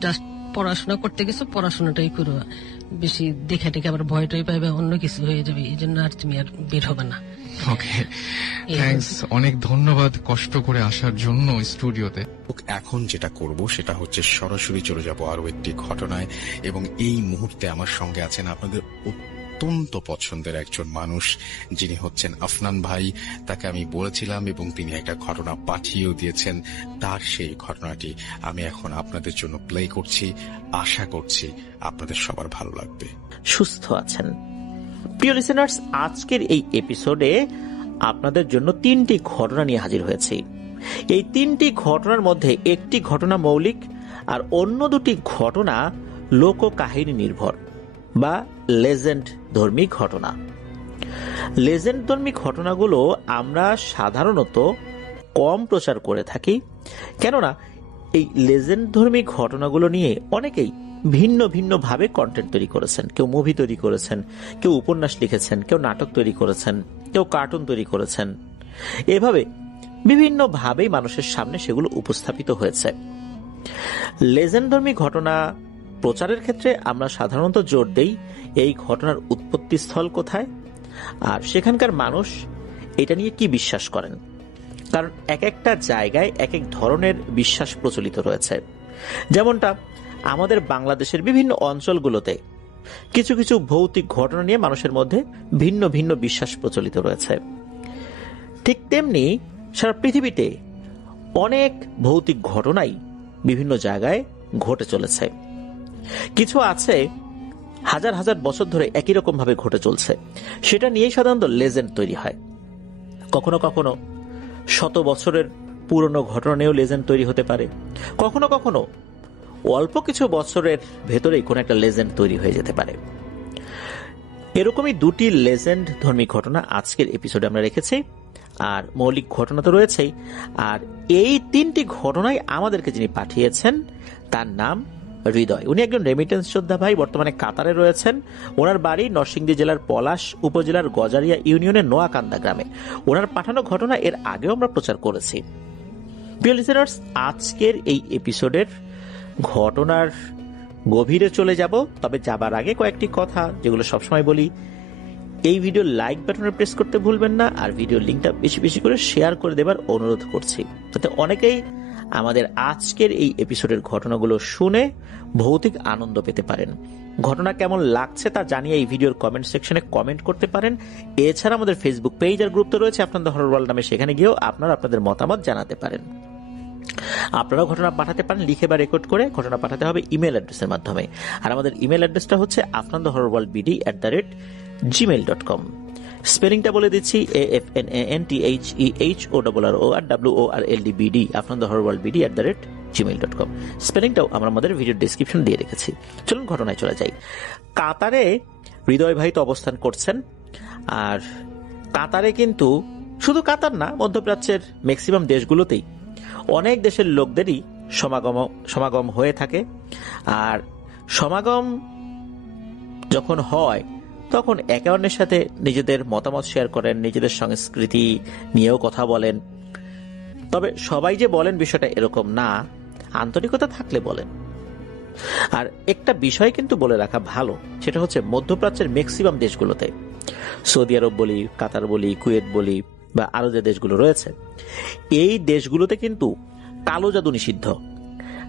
জাস্ট পড়াশোনা করতে গেছো, পড়াশোনাটাই করো, বেশি দেখে টেকে আবার ভয়টাই পাইবে, অন্য কিছু হয়ে যাবে, এই জন্য আর তুমি আর বের হবে না। ওকে, থ্যাঙ্কস, অনেক ধন্যবাদ কষ্ট করে আসার জন্য স্টুডিওতে। এখন যেটা করব সেটা হচ্ছে সরাসরি চলে যাব আরো একটি ঘটনায়, এবং এই মুহূর্তে আমার সঙ্গে আছেন আপনাদের অত্যন্ত পছন্দের একজন মানুষ, যিনি হচ্ছেন আফনান ভাই। তাকে আমি বলেছিলাম এবং তিনি একটা ঘটনা পাঠিয়েও দিয়েছেন। তার সেই ঘটনাটি আমি এখন আপনাদের জন্য প্লে করছি। আশা করছি আপনাদের সবার ভালো লাগবে। সুস্থ আছেন প্রিয় লিসেনার্স, আজকের এই এপিসোডে আপনাদের জন্য 3টি ঘটনা নিয়ে হাজির হয়েছি। এই 3টি ঘটনার মধ্যে একটি ঘটনা মৌলিক আর অন্য 2টি ঘটনা লোককাহিনী নির্ভর বা লেজেন্ড ধর্মী ঘটনা। লেজেন্ড ধর্মী ঘটনাগুলো আমরা সাধারণত কম প্রচার করে থাকি, কেননা এই লেজেন্ড ধর্মী ঘটনাগুলো নিয়ে অনেকেই ভিন্ন ভিন্ন ভাবে কন্টেন্ট তৈরি করেছেন। কেউ মুভি তৈরি করেছেন, কেউ উপন্যাস লিখেছেন, কেউ নাটক তৈরি করেছেন, কেউ কার্টুন তৈরি করেছেন। এভাবে বিভিন্ন ভাবেই মানুষের সামনে সেগুলো উপস্থাপিত হয়েছে। লেজেন্ডধর্মী ঘটনা প্রচারের ক্ষেত্রে আমরা সাধারণত জোর দেই এই ঘটনার উৎপত্তি স্থল কোথায় আর সেখানকার মানুষ এটা নিয়ে কি বিশ্বাস করেন, কারণ এক একটা জায়গায় এক এক ধরনের বিশ্বাস প্রচলিত রয়েছে। যেমনটা আমাদের বাংলাদেশের বিভিন্ন অঞ্চলগুলোতে কিছু কিছু ভৌতিক ঘটনা নিয়ে মানুষের মধ্যে ভিন্ন ভিন্ন বিশ্বাস প্রচলিত রয়েছে, ঠিক তেমনি সারা পৃথিবীতে অনেক ভৌতিক ঘটনাই বিভিন্ন জায়গায় ঘটে চলেছে। কিছু আছে হাজার হাজার বছর ধরে একই রকম ভাবে ঘটে চলছে, সেটা নিয়েই সাধারণত লেজেন্ড তৈরি হয়। কখনো কখনো শত বছরের পুরনো ঘটনা নিয়েও লেজেন্ড তৈরি হতে পারে, কখনো কখনো অল্প কিছু বছরের ভেতরেই কোন একটা লেজেন্ড তৈরি হয়ে যেতে পারে। এরকমই 2টি লেজেন্ড ধর্মী ঘটনা আজকের এপিসোডে আমরা রেখেছি, আর মৌলিক ঘটনা তো রয়েছেই। আর এই 3টি ঘটনাই আমাদেরকে যিনি পাঠিয়েছেন তার নাম হৃদয়। উনি একজন রেমিটেন্স যোদ্ধা ভাই, বর্তমানে কাতারে রয়েছেন। ওনার বাড়ি নরসিংদী জেলার পলাশ উপজেলার গজারিয়া ইউনিয়নের নোয়াকান্দা গ্রামে। ওনার পাঠানো ঘটনা এর আগেও আমরা প্রচার করেছি। প্রিয় লিসেনার্স, আজকের এই এপিসোডের ঘটনার গভীরে চলে যাব, তবে যাবার আগে কয়েকটি কথা যেগুলো সবসময় বলি। এই ভিডিও লাইক বাটনে প্রেস করতে ভুলবেন না, আর ভিডিও লিঙ্কটা বেশি বেশি করে শেয়ার করে দেবার অনুরোধ করছি, যাতে অনেকেই আমাদের আজকের এই এপিসোডের ঘটনাগুলো শুনে ভৌতিক আনন্দ পেতে পারেন। ঘটনা কেমন লাগছে তা জানিয়ে এই ভিডিওর কমেন্ট সেকশনে কমেন্ট করতে পারেন। এছাড়া আমাদের ফেসবুক পেজ আর গ্রুপ তো রয়েছে আপনাদের হরর ওয়ার্ল্ড নামে, সেখানে গিয়েও আপনারা আপনাদের মতামত জানাতে পারেন। আপনারাও ঘটনা পাঠাতে পারেন লিখে বা রেকর্ড করে। ঘটনা পাঠাতে হবে ইমেল অ্যাড্রেসের মাধ্যমে, আর আমাদের ইমেল অ্যাড্রেসটা হচ্ছে afnanthehorrorworldbd@gmail.com। স্পেলিংটা বলে দিচ্ছি, AFNANTHEHORRORWORLDBD, afnanthehorrorworldbd@gmail.com। স্পেলিংটাও আমরা আমাদের ভিডিও ডেসক্রিপশন দিয়ে রেখেছি। চলুন ঘটনায় চলে যাই। কাতারে হৃদয় ভাই তো অবস্থান করছেন, আর কাতারে কিন্তু শুধু কাতার না, মধ্যপ্রাচ্যের ম্যাক্সিমাম দেশগুলোতেই অনেক দেশের লোকদেরই সমাগম হয়ে থাকে। আর সমাগম যখন হয় তখন একে অন্যের সাথে নিজেদের মতামত শেয়ার করেন, নিজেদের সংস্কৃতি নিয়েও কথা বলেন। তবে সবাই যে বলেন বিষয়টা এরকম না, আন্তরিকতা থাকলে বলেন। আর একটা বিষয় কিন্তু বলে রাখা ভালো, সেটা হচ্ছে মধ্যপ্রাচ্যের ম্যাক্সিমাম দেশগুলোতে, সৌদি আরব বলি, কাতার বলি, কুয়েত বলি বা আরো যে দেশগুলো রয়েছে, এই দেশগুলোতে কিন্তু কালো জাদু নিষিদ্ধ।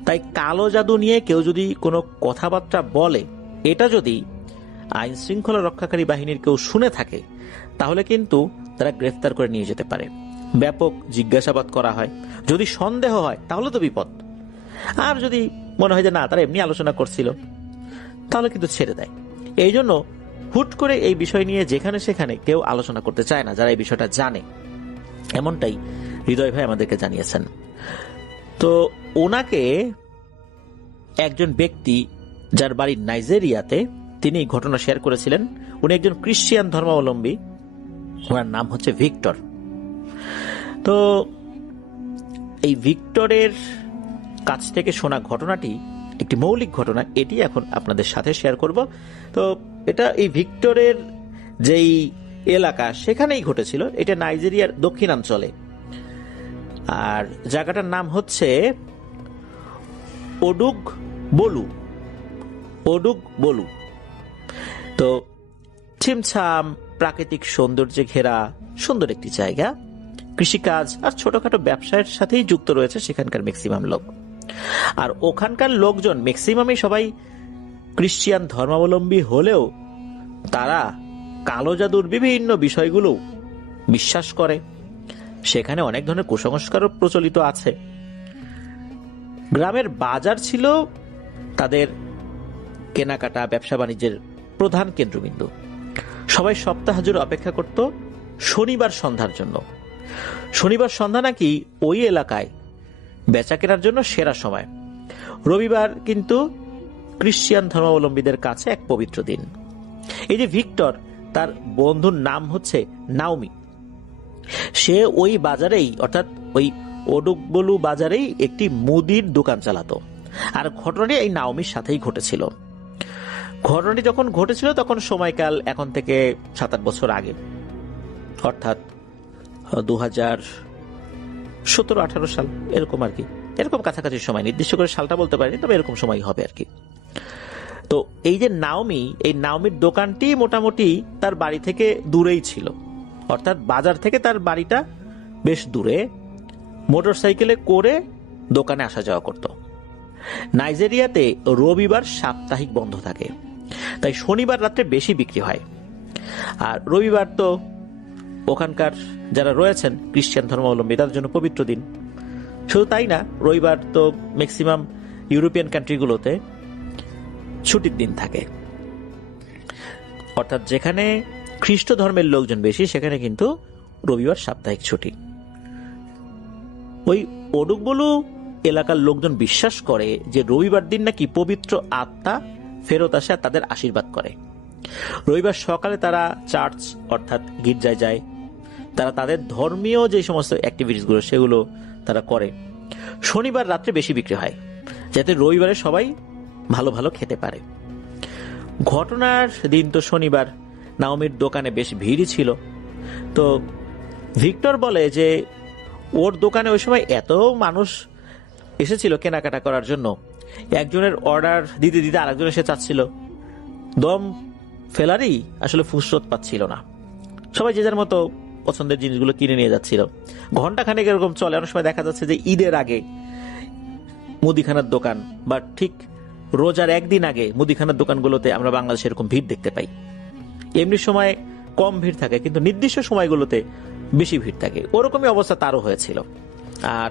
তাই কালো জাদু নিয়ে কেউ যদি কোনো কথাবার্তা বলে, এটা যদি আইন শৃঙ্খলা রক্ষাকারী বাহিনীর কেউ শুনে থাকে, তাহলে কিন্তু তারা গ্রেফতার করে নিয়ে যেতে পারে। ব্যাপক জিজ্ঞাসাবাদ করা হয়, যদি সন্দেহ হয় তাহলে তো বিপদ, আর যদি মনে হয় যে না তারা এমনি আলোচনা করছিল, তাহলে কিন্তু ছেড়ে দেয়। এই জন্য হুট করে এই বিষয় নিয়ে যেখানে সেখানে কেউ আলোচনা করতে চায় না, যারা এই বিষয়টা জানে। এমনটাই হৃদয় ভাই আমাদেরকে জানিয়েছেন। তো ওনাকে একজন ব্যক্তি যার বাড়ি নাইজেরিয়াতে, তিনি ঘটনা শেয়ার করেছিলেন। উনি একজন খ্রিস্টান ধর্মাবলম্বী, ওনার নাম হচ্ছে ভিক্টর। তো এই ভিক্টরের কাছ থেকে শোনা ঘটনাটি একটি মৌলিক ঘটনা, এটি এখন আপনাদের সাথে শেয়ার করব। তো এটা এই ভিক্টরের যেই এলাকা সেখানেই ঘটেছিল, এটা নাইজেরিয়ার দক্ষিণাঞ্চলে, আর জায়গাটার নাম হচ্ছে ওডুগ বলু। ওডুক বলু। তো ছিমছাম প্রাকৃতিক সৌন্দর্যে ঘেরা সুন্দর একটি জায়গা, কৃষিকাজ আর ছোটখাটো ব্যবসায়ের সাথেই যুক্ত রয়েছে সেখানকার ম্যাক্সিমাম লোক। আর ওখানকার লোকজন ম্যাক্সিমামই সবাই খ্রিস্টান ধর্মাবলম্বী হলেও তারা কালো জাদুর বিভিন্ন বিষয়গুলো বিশ্বাস করে। সেখানে অনেক ধরনের কুসংস্কারও প্রচলিত আছে। গ্রামের বাজার ছিল তাদের কেনাকাটা ব্যবসা বাণিজ্যের প্রধান কেন্দ্রবিন্দু। সবাই সপ্তাহ জুড়ে অপেক্ষা করত শনিবার সন্ধ্যার জন্য। শনিবার সন্ধ্যা নাকি ওই এলাকায় বেচা কেনার জন্য সেরা সময়। রবিবার কিন্তু খ্রিস্টান ধর্মাবলম্বীদের কাছে এক পবিত্র দিন। এই যে ভিক্টর, তার বন্ধুর নাম হচ্ছে নাওমি। সে ওই বাজারেই অর্থাৎ ওই ওডুকবলু বাজারেই একটি মুদির দোকান চালাতো। আর ঘটনাটি এই নাওমির সাথেই ঘটেছিল। ঘটনাটি যখন ঘটেছিল তখন সময়কাল এখন থেকে 7-8 বছর আগে, অর্থাৎ 2017-18 সাল এরকম আর কি, এরকম কাছাকাছি সময়। নির্দিষ্ট করে সালটা বলতে পারিনি, তবে এরকম সময় হবে আর কি। তো এই যে নাওমি, এই নাওমির দোকানটি মোটামুটি তার বাড়ি থেকে দূরেই ছিল, অর্থাৎ বাজার থেকে তার বাড়িটা বেশ দূরে। মোটরসাইকেলে করে দোকানে আসা যাওয়া করত। নাইজেরিয়াতে রবিবার সাপ্তাহিক বন্ধ থাকে, তাই শনিবার রাত্রে বেশি বিক্রি হয়। আর রবিবার তো ওখানকার যারা রয়েছেন খ্রিস্টান ধর্মাবলম্বী তাদের জন্য পবিত্র দিন। শুধু তাই না, রবিবার তো ম্যাক্সিমাম ইউরোপিয়ান কান্ট্রিগুলোতে ছুটির দিন থাকে। অর্থাৎ যেখানে খ্রিস্ট ধর্মের লোকজন বেশি সেখানে কিন্তু রবিবার সাপ্তাহিক ছুটি। ওই ওডুকবলু এলাকার লোকজন বিশ্বাস করে যে রবিবার দিন নাকি পবিত্র আত্মা ফেরত আসে আর তাদের আশীর্বাদ করে। রবিবার সকালে তারা চার্চ অর্থাৎ গির্জায় যায়। তারা তাদের ধর্মীয় যে সমস্ত অ্যাক্টিভিটিসগুলো সেগুলো তারা করে। শনিবার রাত্রে বেশি বিক্রি হয় যাতে রবিবারে সবাই ভালো ভালো খেতে পারে। ঘটনার দিন তো শনিবার, নাওমির দোকানে বেশ ভিড়ই ছিল। তো ভিক্টর বলে যে ওর দোকানে ওই সময় এত মানুষ এসেছিল কেনাকাটা করার জন্য, একজনের অর্ডার দিতে দিতে আরেকজন এসে চাচ্ছিল। দম ফেলারই আসলে ফুসরত পাচ্ছিল না। সবাই যে যার মতো পছন্দের জিনিসগুলো কিনে নিয়ে যাচ্ছিল। ঘন্টা খানেক এরকম চলে। অনেক সময় দেখা যাচ্ছে যে ঈদের আগে মুদিখানার দোকান বা ঠিক রোজার একদিন আগে মুদিখানার দোকানগুলোতে আমরা বাংলাদেশে এরকম ভিড় দেখতে পাই। এমনি সময় কম ভিড় থাকে, কিন্তু নির্দিষ্ট সময়গুলোতে বেশি ভিড় থাকে। ওরকমই অবস্থা তারও হয়েছিল। আর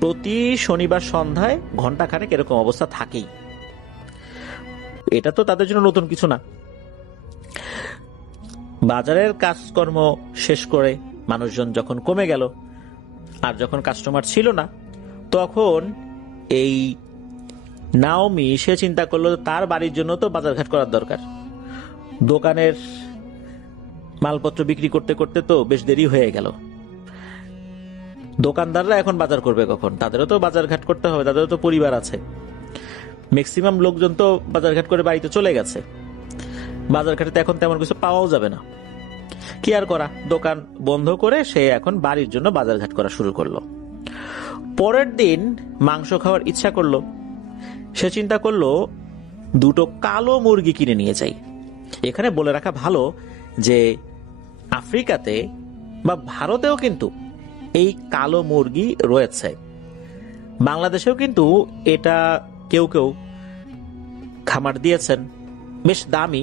প্রতি শনিবার সন্ধ্যায় ঘন্টা খানেক এরকম অবস্থা থাকেই। এটা তো তাদের জন্য নতুন কিছু না। বাজারের কাজকর্ম শেষ করে মানুষজন যখন কমে গেল আর যখন কাস্টমার ছিল না, তখন এই নাওমি সে চিন্তা করলো তার বাড়ির জন্য তো বাজারঘাট করার দরকার। দোকানের মালপত্র বিক্রি করতে করতে তো বেশ দেরি হয়ে গেল। দোকানদাররা এখন বাজার করবে কখন? তাদেরও তো বাজারঘাট করতে হবে, তাদেরও তো পরিবার আছে। ম্যাক্সিমাম লোকজন তো বাজারঘাট করে বাড়িতে চলে গেছে। বাজারঘাটে তো এখন তেমন কিছু পাওয়াও যাবে না। কি আর করা, দোকান বন্ধ করে সে এখন বাড়ির জন্য বাজারঘাট করা শুরু করলো। পরের দিন মাংস খাওয়ার ইচ্ছা করলো। সে চিন্তা করলো 2টো কালো মুরগি কিনে নিয়ে যাই। এখানে বলে রাখা ভালো যে আফ্রিকাতে বা ভারতেও কিন্তু এই কালো মুরগি রয়েছে। বাংলাদেশেও কিন্তু এটা কেউ কেউ খামার দিয়েছেন, বেশ দামি।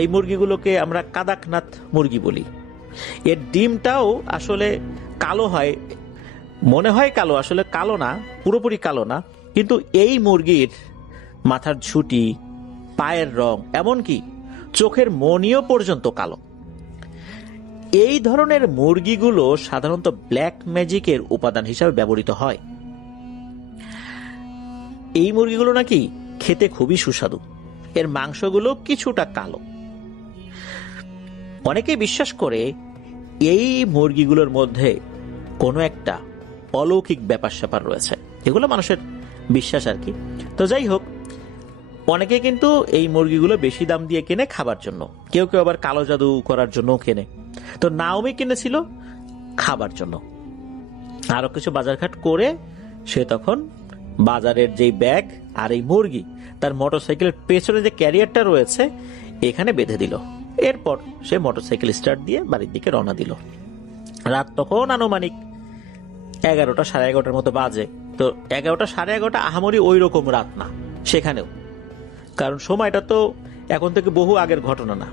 এই মুরগিগুলোকে আমরা কাদাকনাথ মুরগি বলি। এর ডিমটাও আসলে কালো হয়, মনে হয় কালো, আসলে কালো না, পুরোপুরি কালো না। কিন্তু এই মুরগির মাথার ঝুঁটি, পায়ের রং, এমনকি চোখের মণিও পর্যন্ত কালো। এই ধরনের মুরগিগুলো সাধারণত ব্ল্যাক ম্যাজিকের উপাদান হিসাবে ব্যবহৃত হয়। এই মুরগিগুলো নাকি খেতে খুবই সুস্বাদু। এর মাংসগুলো কিছুটা কালো। অনেকেই বিশ্বাস করে এই মুরগিগুলোর মধ্যে কোনো একটা অলৌকিক ব্যাপার স্যাপার রয়েছে। এগুলো মানুষের বিশ্বাস আর কি। তো যাই হোক, অনেকে কিন্তু এই মুরগিগুলো বেশি দাম দিয়ে কেনে খাবার জন্য, কেউ কেউ আবার কালো জাদু করার জন্য কেনে। তো নাওমি কিনেছিল খাবার জন্য। আরো কিছু বাজারঘাট করে সে তখন বাজারের যেই ব্যাগ আর এই মুরগি তার মোটরসাইকেলের পেছনে যে ক্যারিয়ারটা রয়েছে এখানে বেঁধে দিল। এরপর সে মোটরসাইকেল স্টার্ট দিয়ে বাড়ির দিকে রওনা দিল। রাত তখন আনুমানিক 11টা, 11:30 মতো বাজে। তো 11টা, 11:30 আহামরি ওই রকম রাত না সেখানেও, কারণ সময়টা তো এখন থেকে বহু আগের ঘটনা না,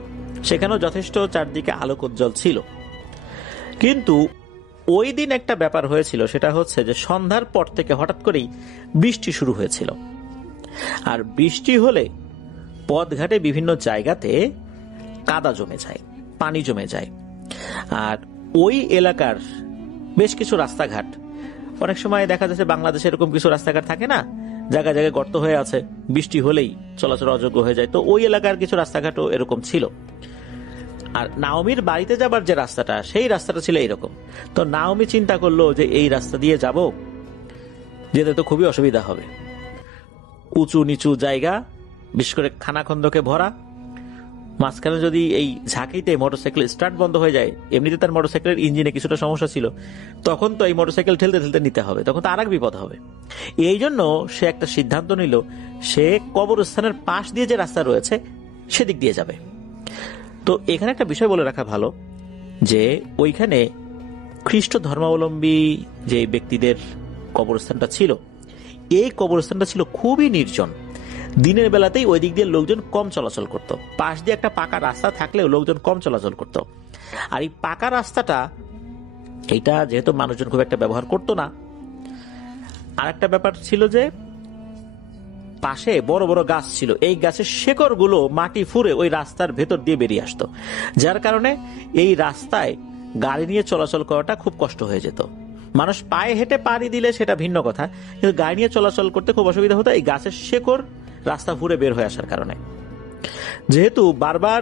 সেখানেও যথেষ্ট চারদিকে আলোকোজ্জ্বল ছিল। কিন্তু ওই দিন একটা ব্যাপার হয়েছিল, সেটা হচ্ছে যে সন্ধ্যার পর থেকে হঠাৎ করেই বৃষ্টি শুরু হয়েছিল। আর বৃষ্টি হলে পথঘাটে বিভিন্ন জায়গাতে কাদা জমে যায়, পানি জমে যায়। আর ওই এলাকার বেশ কিছু রাস্তাঘাট, অনেক সময় দেখা যাচ্ছে বাংলাদেশে এরকম কিছু রাস্তাঘাট থাকে না, জায়গায় জায়গায় গর্ত হয়ে আছে, বৃষ্টি হলেই চলাচল অযোগ্য হয়ে যায়। তো ওই এলাকার কিছু রাস্তাঘাটও এরকম ছিল। আর নাওমির বাড়িতে যাবার যে রাস্তাটা, সেই রাস্তাটা ছিল এইরকম। তো নাওমি চিন্তা করলো যে এই রাস্তা দিয়ে যাব, যেতে তো খুবই অসুবিধা হবে, উঁচু নিচু জায়গা, বিশেষ করে খানাখন্দকে ভরা। মাঝখানে যদি এই ঝাঁকিতে মোটরসাইকেল স্টার্ট বন্ধ হয়ে যায়, এমনিতে তার মোটরসাইকেলের ইঞ্জিনে কিছুটা সমস্যা ছিল, তখন তো এই মোটরসাইকেল ঠেলতে ঠেলতে নিতে হবে, তখন তো আর এক বিপদ হবে। এই জন্য সে একটা সিদ্ধান্ত নিল, সে কবরস্থানের পাশ দিয়ে যে রাস্তা রয়েছে সেদিক দিয়ে যাবে। তো এখানে একটা বিষয় বলে রাখা ভালো যে ওইখানে খ্রিস্ট ধর্মাবলম্বী যে ব্যক্তিদের কবরস্থানটা ছিল, এই কবরস্থানটা ছিল খুবই নির্জন। দিনের বেলাতেই ওই দিক দিয়ে লোকজন কম চলাচল করত, পাশ দিয়ে একটা পাকা রাস্তা থাকলেও লোকজন কম চলাচল করত। আর এই পাকা রাস্তাটা, এটা যেহেতু মানুষজন খুব একটা ব্যবহার করতো না, আর একটা ব্যাপার ছিল যে পাশে বড় বড় গাছ ছিল, এই গাছের শেকড়গুলো মাটি ফুঁড়ে ওই রাস্তার ভেতর দিয়ে বেরিয়ে আসতো, যার কারণে এই রাস্তায় গাড়ি নিয়ে চলাচল করাটা খুব কষ্ট হয়ে যেত। মানুষ পায়ে হেঁটে পাড়ি দিলে সেটা ভিন্ন কথা, কিন্তু গাড়ি নিয়ে চলাচল করতে খুব অসুবিধা হতো এই গাছের শেকড় রাস্তা ফুঁড়ে বের হয়ে আসার কারণে। যেহেতু বারবার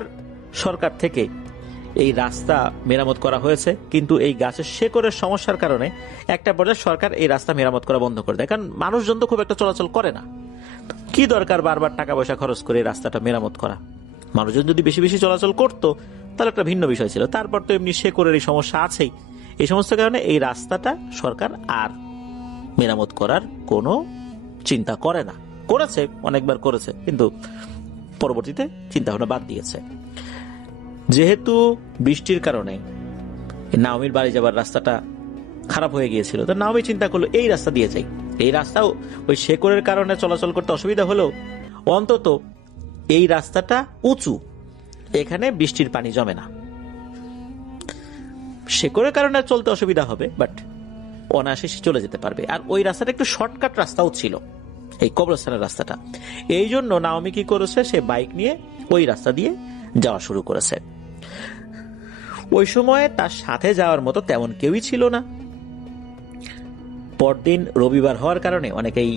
সরকার থেকে এই রাস্তা মেরামত করা হয়েছে, কিন্তু এই গাছের শেকড়ের সমস্যার কারণে একটা পর্যায়ে সরকার এই রাস্তা মেরামত করা বন্ধ করে দেয়, কারণ মানুষজন তো খুব একটা চলাচল করে না। কি দরকার বারবার টাকা পয়সা খরচ করে রাস্তাটা মেরামত করা? মানুষজন যদি বেশি বেশি চলাচল করতো তাহলে একটা ভিন্ন বিষয় ছিল। তারপর তো এমনি শেকড়ের এই সমস্যা আছেই, এই সমস্ত কারণে এই রাস্তাটা সরকার আর মেরামত করার কোনো চিন্তা করে না। করেছে, অনেকবার করেছে, কিন্তু পরবর্তীতে চিন্তা ভাবনা বাদ দিয়েছে। যেহেতু বৃষ্টির কারণে নাওমির বাড়ি যাবার রাস্তাটা খারাপ হয়ে গিয়েছিল, তো নাওমি চিন্তা করলো এই রাস্তা দিয়ে যাই। এই রাস্তাও ওই শেকড়ের কারণে চলাচল করতে অসুবিধা হলেও অন্তত এই রাস্তাটা উঁচু, এখানে বৃষ্টির পানি জমে না। শেকড়ের কারণে চলতে অসুবিধা হবে, বাট অনায়াসে চলে যেতে পারবে। আর ওই রাস্তাটা একটু শর্টকাট রাস্তাও ছিল, এই কবরস্থানের রাস্তাটা। এই জন্য নাওমি কি করেছে, সে বাইক নিয়ে ওই রাস্তা দিয়ে যাওয়া শুরু করেছে। ওই সময় তার সাথে যাওয়ার মতো তেমন কেউই ছিল না। পরদিন রবিবার হওয়ার কারণে অনেকেই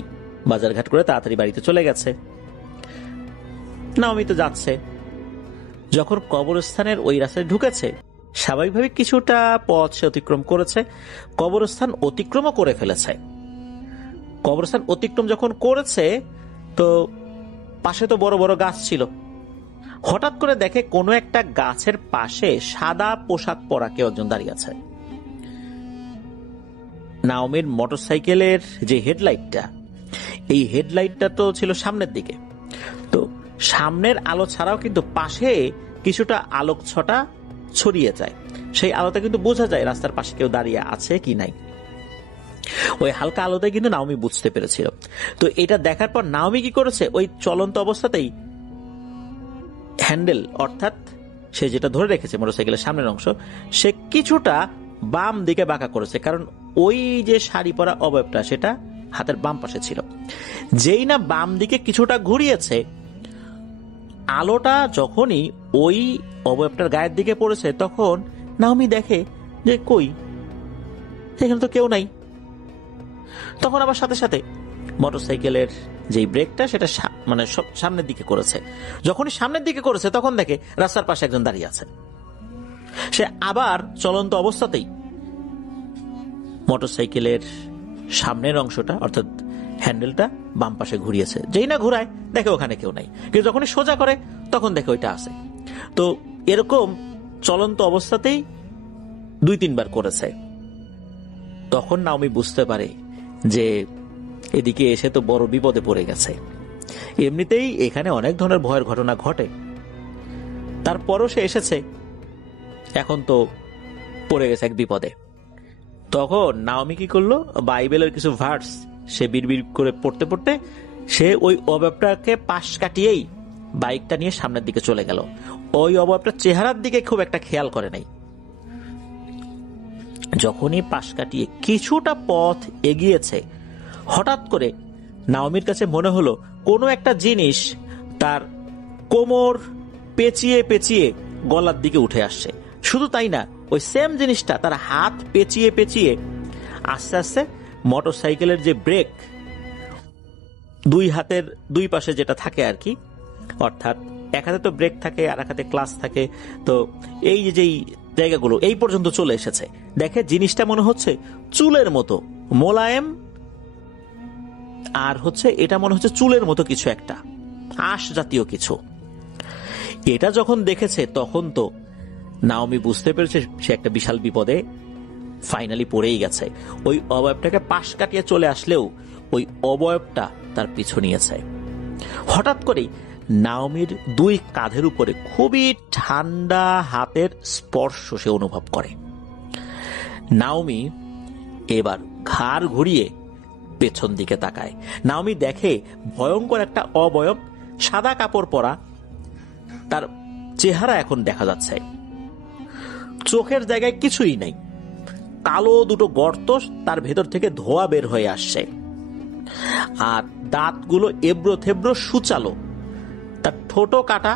বাজারঘাট করে তাড়াতাড়ি বাড়িতে চলে গেছে। নাওমি তো যাচ্ছে, যখন কবরস্থানের ওই রাস্তায় ঢুকেছে, স্বাভাবিকভাবে কিছুটা পথ সে অতিক্রম করেছে, কবরস্থান অতিক্রমও করে ফেলেছে। কবরস্থান অতিক্রম যখন করেছে, তো পাশে তো বড় বড় গাছ ছিল। হঠাৎ করে দেখে কোনো একটা গাছের পাশে সাদা পোশাক পরা কেউ একজন দাঁড়িয়ে আছে। নাওমির মোটরসাইকেলের যে হেডলাইটটা, এই হেডলাইটটা তো ছিল সামনের দিকে, তো সামনের আলো ছাড়াও কিন্তু পাশে কিছুটা আলোক ছটা ছড়িয়ে যায়, সেই আলোতে কিন্তু বোঝা যায় রাস্তার পাশে কেউ দাঁড়িয়ে আছে কি নাই। ওই হালকা আলোতে কিন্তু নাওমি বুঝতে পেরেছিল। তো এটা দেখার পর নাওমি কি করেছে, ওই চলন্ত অবস্থাতেই হ্যান্ডেল, অর্থাৎ সে যেটা ধরে রেখেছে মোটরসাইকেলের সামনের অংশ, সে কিছুটা বাম দিকে বাঁকা করেছে, কারণ ওই যে শাড়ি পরা অবয়বটা সেটা হাতের বাম পাশে ছিল। যেই না বাম দিকে কিছুটা ঘুরিয়েছে, আলোটা যখনই ওই অবয়বটার গায়ের দিকে পড়েছে, তখন নাওমি দেখে যে কই, এখানে তো কেউ নাই। তখন আবার সাথে সাথে মোটরসাইকেলের যেই ব্রেকটা সেটা মানে সামনের দিকে করেছে। যখনই সামনের দিকে করেছে, তখন দেখে রাস্তার পাশে একজন দাঁড়িয়ে আছে। সে আবার চলন্ত অবস্থাতেই মোটরসাইকেলের সামনের অংশটা, অর্থাৎ হ্যান্ডেলটা বাম পাশে ঘুরিয়েছে। যেই না ঘুরায়, দেখে ওখানে কেউ নাই, কিন্তু যখনই সোজা করে তখন দেখে ওইটা আছে। তো এরকম চলন্ত অবস্থাতেই 2-3 বার করেছে। তখন নাওমি বুঝতে পারে যে এদিকে এসে তো বড় বিপদে পড়ে গেছে। এমনিতেই এখানে অনেক ধরনের ভয়ের ঘটনা ঘটে, তারপরও সে এসেছে, এখন তো পড়ে গেছে এক বিপদে। তখন নাওমি কি করলো, বাইবেলের কিছু ভার্স সে বিড়বিড় করে পড়তে পড়তে সে ওই অবয়বটাকে পাশ কাটিয়েই বাইকটা নিয়ে সামনের দিকে চলে গেল। ওই অবয়বটার চেহারার দিকে খুব একটা খেয়াল করে নাই। যখনই পাশ কাটিয়ে কিছুটা পথ এগিয়েছে, হঠাৎ করে নাওমির কাছে মনে হলো কোনো একটা জিনিস তার কোমর পেঁচিয়ে পেঁচিয়ে গলার দিকে উঠে আসছে। শুধু তাই না, ওই সেম জিনিসটা তার হাত পেঁচিয়ে পেঁচিয়ে আস্তে আস্তে মোটরসাইকেলের যে ব্রেক, দুই হাতের দুই পাশে যেটা থাকে আর কি, অর্থাৎ এক হাতে তো ব্রেক থাকে আর এক হাতে ক্লাচ থাকে, তো এই যেই জায়গাগুলো এই পর্যন্ত চলে এসেছে। দেখে জিনিসটা মনে হচ্ছে চুলের মতো মোলায়েম, আর হচ্ছে এটা মনে হচ্ছে চুলের মতো কিছু একটা, আঁশ জাতীয় কিছু। এটা যখন দেখেছে তখন তো নাওমি বুঝতে পেরেছে সে একটা বিশাল বিপদে ফাইনালি পড়েই গেছে। ওই অবয়বটাকে পাশ কাটিয়ে চলে আসলেও ওই অবয়বটা তার পিছু নিয়েছে। হঠাৎ করেই নাওমির দুই কাঁধের উপরে খুবই ঠান্ডা হাতের স্পর্শ সে অনুভব করে। নাওমি এবার ঘাড় ঘুরিয়ে পেছন দিকে তাকায়। নাওমি দেখে ভয়ঙ্কর একটা অবয়ব, সাদা কাপড় পরা, তার চেহারা এখন দেখা যাচ্ছে। চোখের জায়গায় কিছুই নাই, কালো দুটো গর্ত, তার ভেতর থেকে ধোঁয়া বের হয়ে আসছে, আর দাঁতগুলো এবড়ো থেবড়ো সুচালো, তার ঠোঁটো কাটা,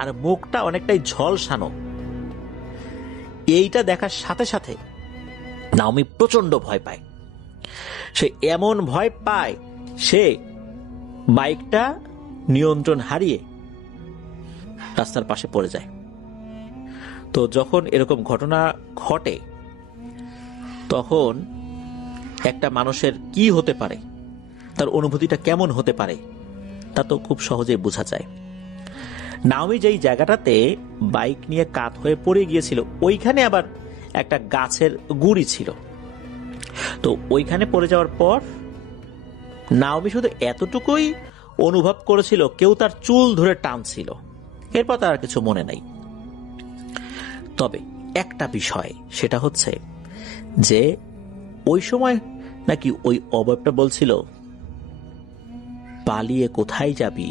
আর মুখটা অনেকটাই ঝলসানো। এইটা দেখার সাথে সাথে নাওমি প্রচন্ড ভয় পায়। সে এমন ভয় পায় সে বাইকটা নিয়ন্ত্রণ হারিয়ে রাস্তার পাশে পড়ে যায়। তো যখন এরকম ঘটনা ঘটে তখন একটা মানুষের কি হতে পারে, তার অনুভূতিটা কেমন হতে পারে, তা তো খুব সহজেই বোঝা যায়। নাওমি যেই জায়গাটাতে বাইক নিয়ে কাত হয়ে পড়ে গিয়েছিল ওইখানে আবার একটা গাছের গুড়ি ছিল। তো ওইখানে পড়ে যাওয়ার পর নাওমি শুধু এতটুকুই অনুভব করেছিল কেউ তার চুল ধরে টানছিল, এরপর তার কিছু মনে নাই। তবে একটা বিষয়, সেটা হচ্ছে যে ওই সময় নাকি ওই অবয়বটা বলছিল, পালিয়ে কোথায় যাবি,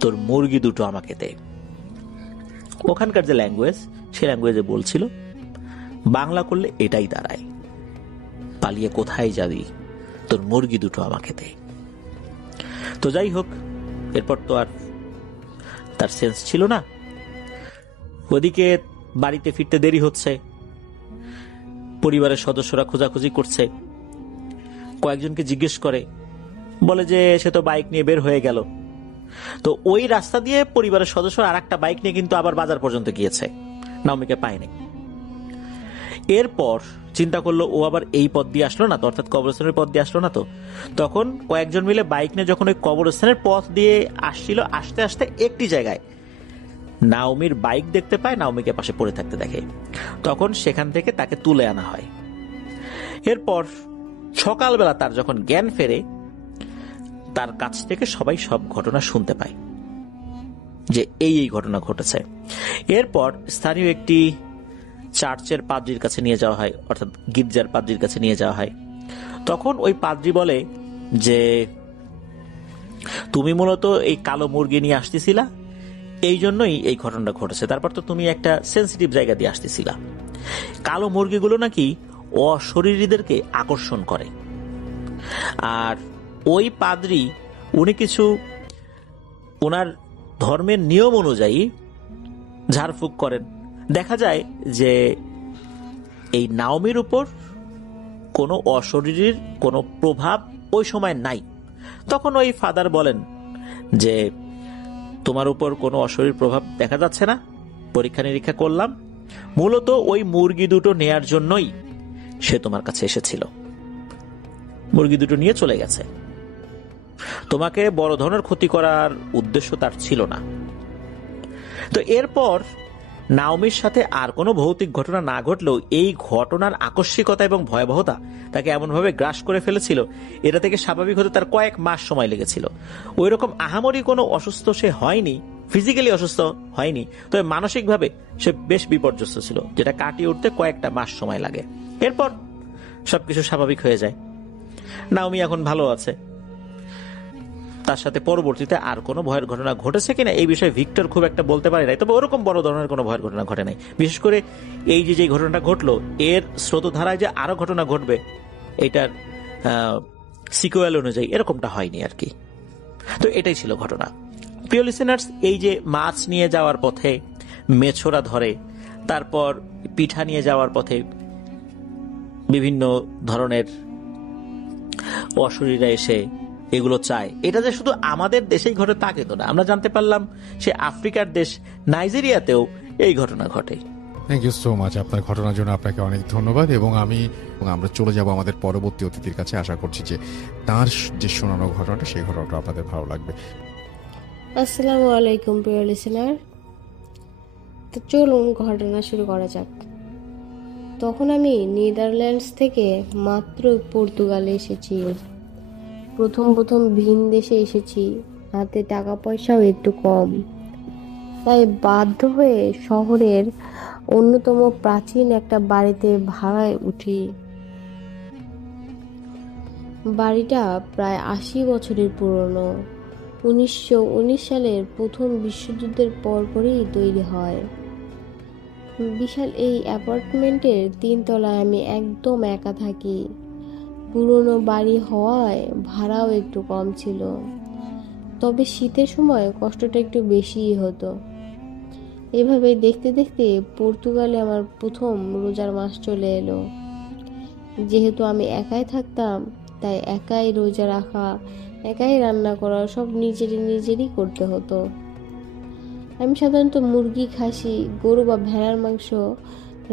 তোর মুরগি দুটো আমাকে দে। ওখানকার যে ল্যাঙ্গুয়েজ, সে ল্যাঙ্গুয়েজে বলছিল, বাংলা করলে এটাই দাঁড়ায়, পালিয়ে কোথায় যাবি, তোর মুরগি দুটো আমাকে দে। তো যাই হোক, এরপর তো আর তার সেন্স ছিল না। ওদিকে বাড়িতে ফিরতে দেরি হচ্ছে, পরিবারের সদস্যরা খোঁজাখুঁজি করছে, কয়েকজনকে জিজ্ঞেস করে, বলে যে সে তো বাইক নিয়ে বের হয়ে গেল। তো ওই রাস্তা দিয়ে পরিবারের সদস্যরা আর একটা বাইক নিয়ে কিন্তু আবার বাজার পর্যন্ত গিয়েছে, নাওমিকে পায়নি। এরপর চিন্তা করলো ও আবার এই পথ দিয়ে আসলো না তো, অর্থাৎ কবরস্থানের পথ দিয়ে আসলো না তো। তখন কয়েকজন মিলে বাইক নিয়ে যখন ওই কবরস্থানের পথ দিয়ে আসছিল, আসতে আসতে একটি জায়গায় নাওমির বাইক দেখতে পায়, নাওমিকে পাশে পড়ে থাকতে দেখে। তখন সেখান থেকে তাকে তুলে আনা হয়। এরপর সকালবেলা তার যখন জ্ঞান ফেরে, তার কাছ থেকে সবাই সব ঘটনা শুনতে পায় যে এই ঘটনা ঘটেছে। এরপর স্থানীয় একটি চার্চের পাদ্রির কাছে নিয়ে যাওয়া হয়, অর্থাৎ গির্জার পাদ্রির কাছে নিয়ে যাওয়া হয়। তখন ওই পাদ্রি বলে যে তুমি মূলত এই কালো মুরগি নিয়ে আসতেছিলা, এই জন্যই এই ঘটনাটা ঘটেছে। তারপর তো তুমি একটা সেন্সিটিভ জায়গা দিয়ে আসতেছিলা। কালো মুরগিগুলো নাকি অশরীরীদেরকে আকর্ষণ করে। আর ওই পাদ্রি উনি কিছু ওনার ধর্মের নিয়ম অনুযায়ী ঝাড়ফুঁক করেন। দেখা যায় যে এই নাওমির উপর কোনো অশরীরীর কোনো প্রভাব ওই সময় নাই। তখন ওই ফাদার বলেন যে তোমার উপর কোনো অশরীর প্রভাব দেখা যাচ্ছে না, পরীক্ষা নিরীক্ষা করলাম, মূলত ওই মুরগি দুটো নেয়ার জন্যই সে তোমার কাছে এসেছিল, মুরগি দুটো নিয়ে চলে গেছে, তোমাকে বড় ধরনের ক্ষতি করার উদ্দেশ্য তার ছিল না। তো এরপর নাওমির সাথে আর কোনো ভৌতিক ঘটনা না ঘটলেও এই ঘটনার আকস্মিকতা এবং ভয়াবহতা তাকে এমনভাবে গ্রাস করে ফেলেছিল, এটা থেকে স্বাভাবিক হতে তার কয়েক মাস সময় লেগেছিল। ওই রকম আহামরি কোনো অসুস্থ সে হয়নি, ফিজিক্যালি অসুস্থ হয়নি, তবে মানসিকভাবে সে বেশ বিপর্যস্ত ছিল, যেটা কাটিয়ে উঠতে কয়েকটা মাস সময় লাগে। এরপর সবকিছু স্বাভাবিক হয়ে যায়। নাওমি এখন ভালো আছে। তার সাথে পরবর্তীতে আর কোনো ভয়ের ঘটনা ঘটেছে কিনা এই বিষয়ে ভিক্টর খুব একটা বলতে পারে নাই, তবে ওরকম বড় ধরনের কোনো ভয়ের ঘটনা ঘটে নাই। বিশেষ করে এই যে ঘটনাটা ঘটলো এর স্রোতধারায় যে আরো ঘটনা ঘটবে এটার সিকুয়েল অনুযায়ী এরকমটা হয়নি আর কি। তো এটাই ছিল ঘটনা। প্রিয় লিসেনার্স, এই যে মাছ নিয়ে যাওয়ার পথে মেছোরা ধরে, তারপর পিঠা নিয়ে যাওয়ার পথে বিভিন্ন ধরনের অশরীরা এসে এগুলো চায়, এটা যে শুধু আমাদের দেশেই ঘটে তা কিন্তু না। আমরা জানতে পারলাম সে আফ্রিকার দেশ নাইজেরিয়াতেও এই ঘটনা ঘটে। Thank you so much. আপনার ঘটনার জন্য আপনাকে অনেক ধন্যবাদ। এবং আমরা চলে যাব আমাদের পরবর্তী অতিথির কাছে। আশা করছি যে তার যে শোনানো ঘটনাটা সেই ঘটনাটা আপনাদের ভালো লাগবে। আসসালামু আলাইকুম প্রিয় লিসেনার। তো চলুন ঘটনা শুরু করা যাক। তখন আমি নেদারল্যান্ডস থেকে মাত্র পর্তুগালে এসেছি। প্রথম ভিন দেশে এসেছি, হাতে টাকা পয়সাও একটু কম, তাই বাধ্য হয়ে শহরের অন্যতম প্রাচীন একটা বাড়িতে ভাড়ায় উঠি। বাড়িটা প্রায় 80 বছরের পুরনো। 1919 সালের প্রথম বিশ্বযুদ্ধের পরপরই তৈরি হয়। বিশাল এই অ্যাপার্টমেন্টের 3 তলায় আমি একদম একা থাকি। পুরনো বাড়ি হওয়ায় ভাড়াও একটু কম ছিল, তবে শীতের সময় কষ্টটা একটু বেশিই হতো। এভাবে দেখতে দেখতে পর্তুগালে আমার প্রথম রোজার মাস চলে এলো। যেহেতু আমি একাই থাকতাম, তাই একাই রোজা রাখা, একাই রান্না করা সব নিজেরই করতে হতো। আমি সাধারণত মুরগি, খাসি, গরু বা ভেড়ার মাংস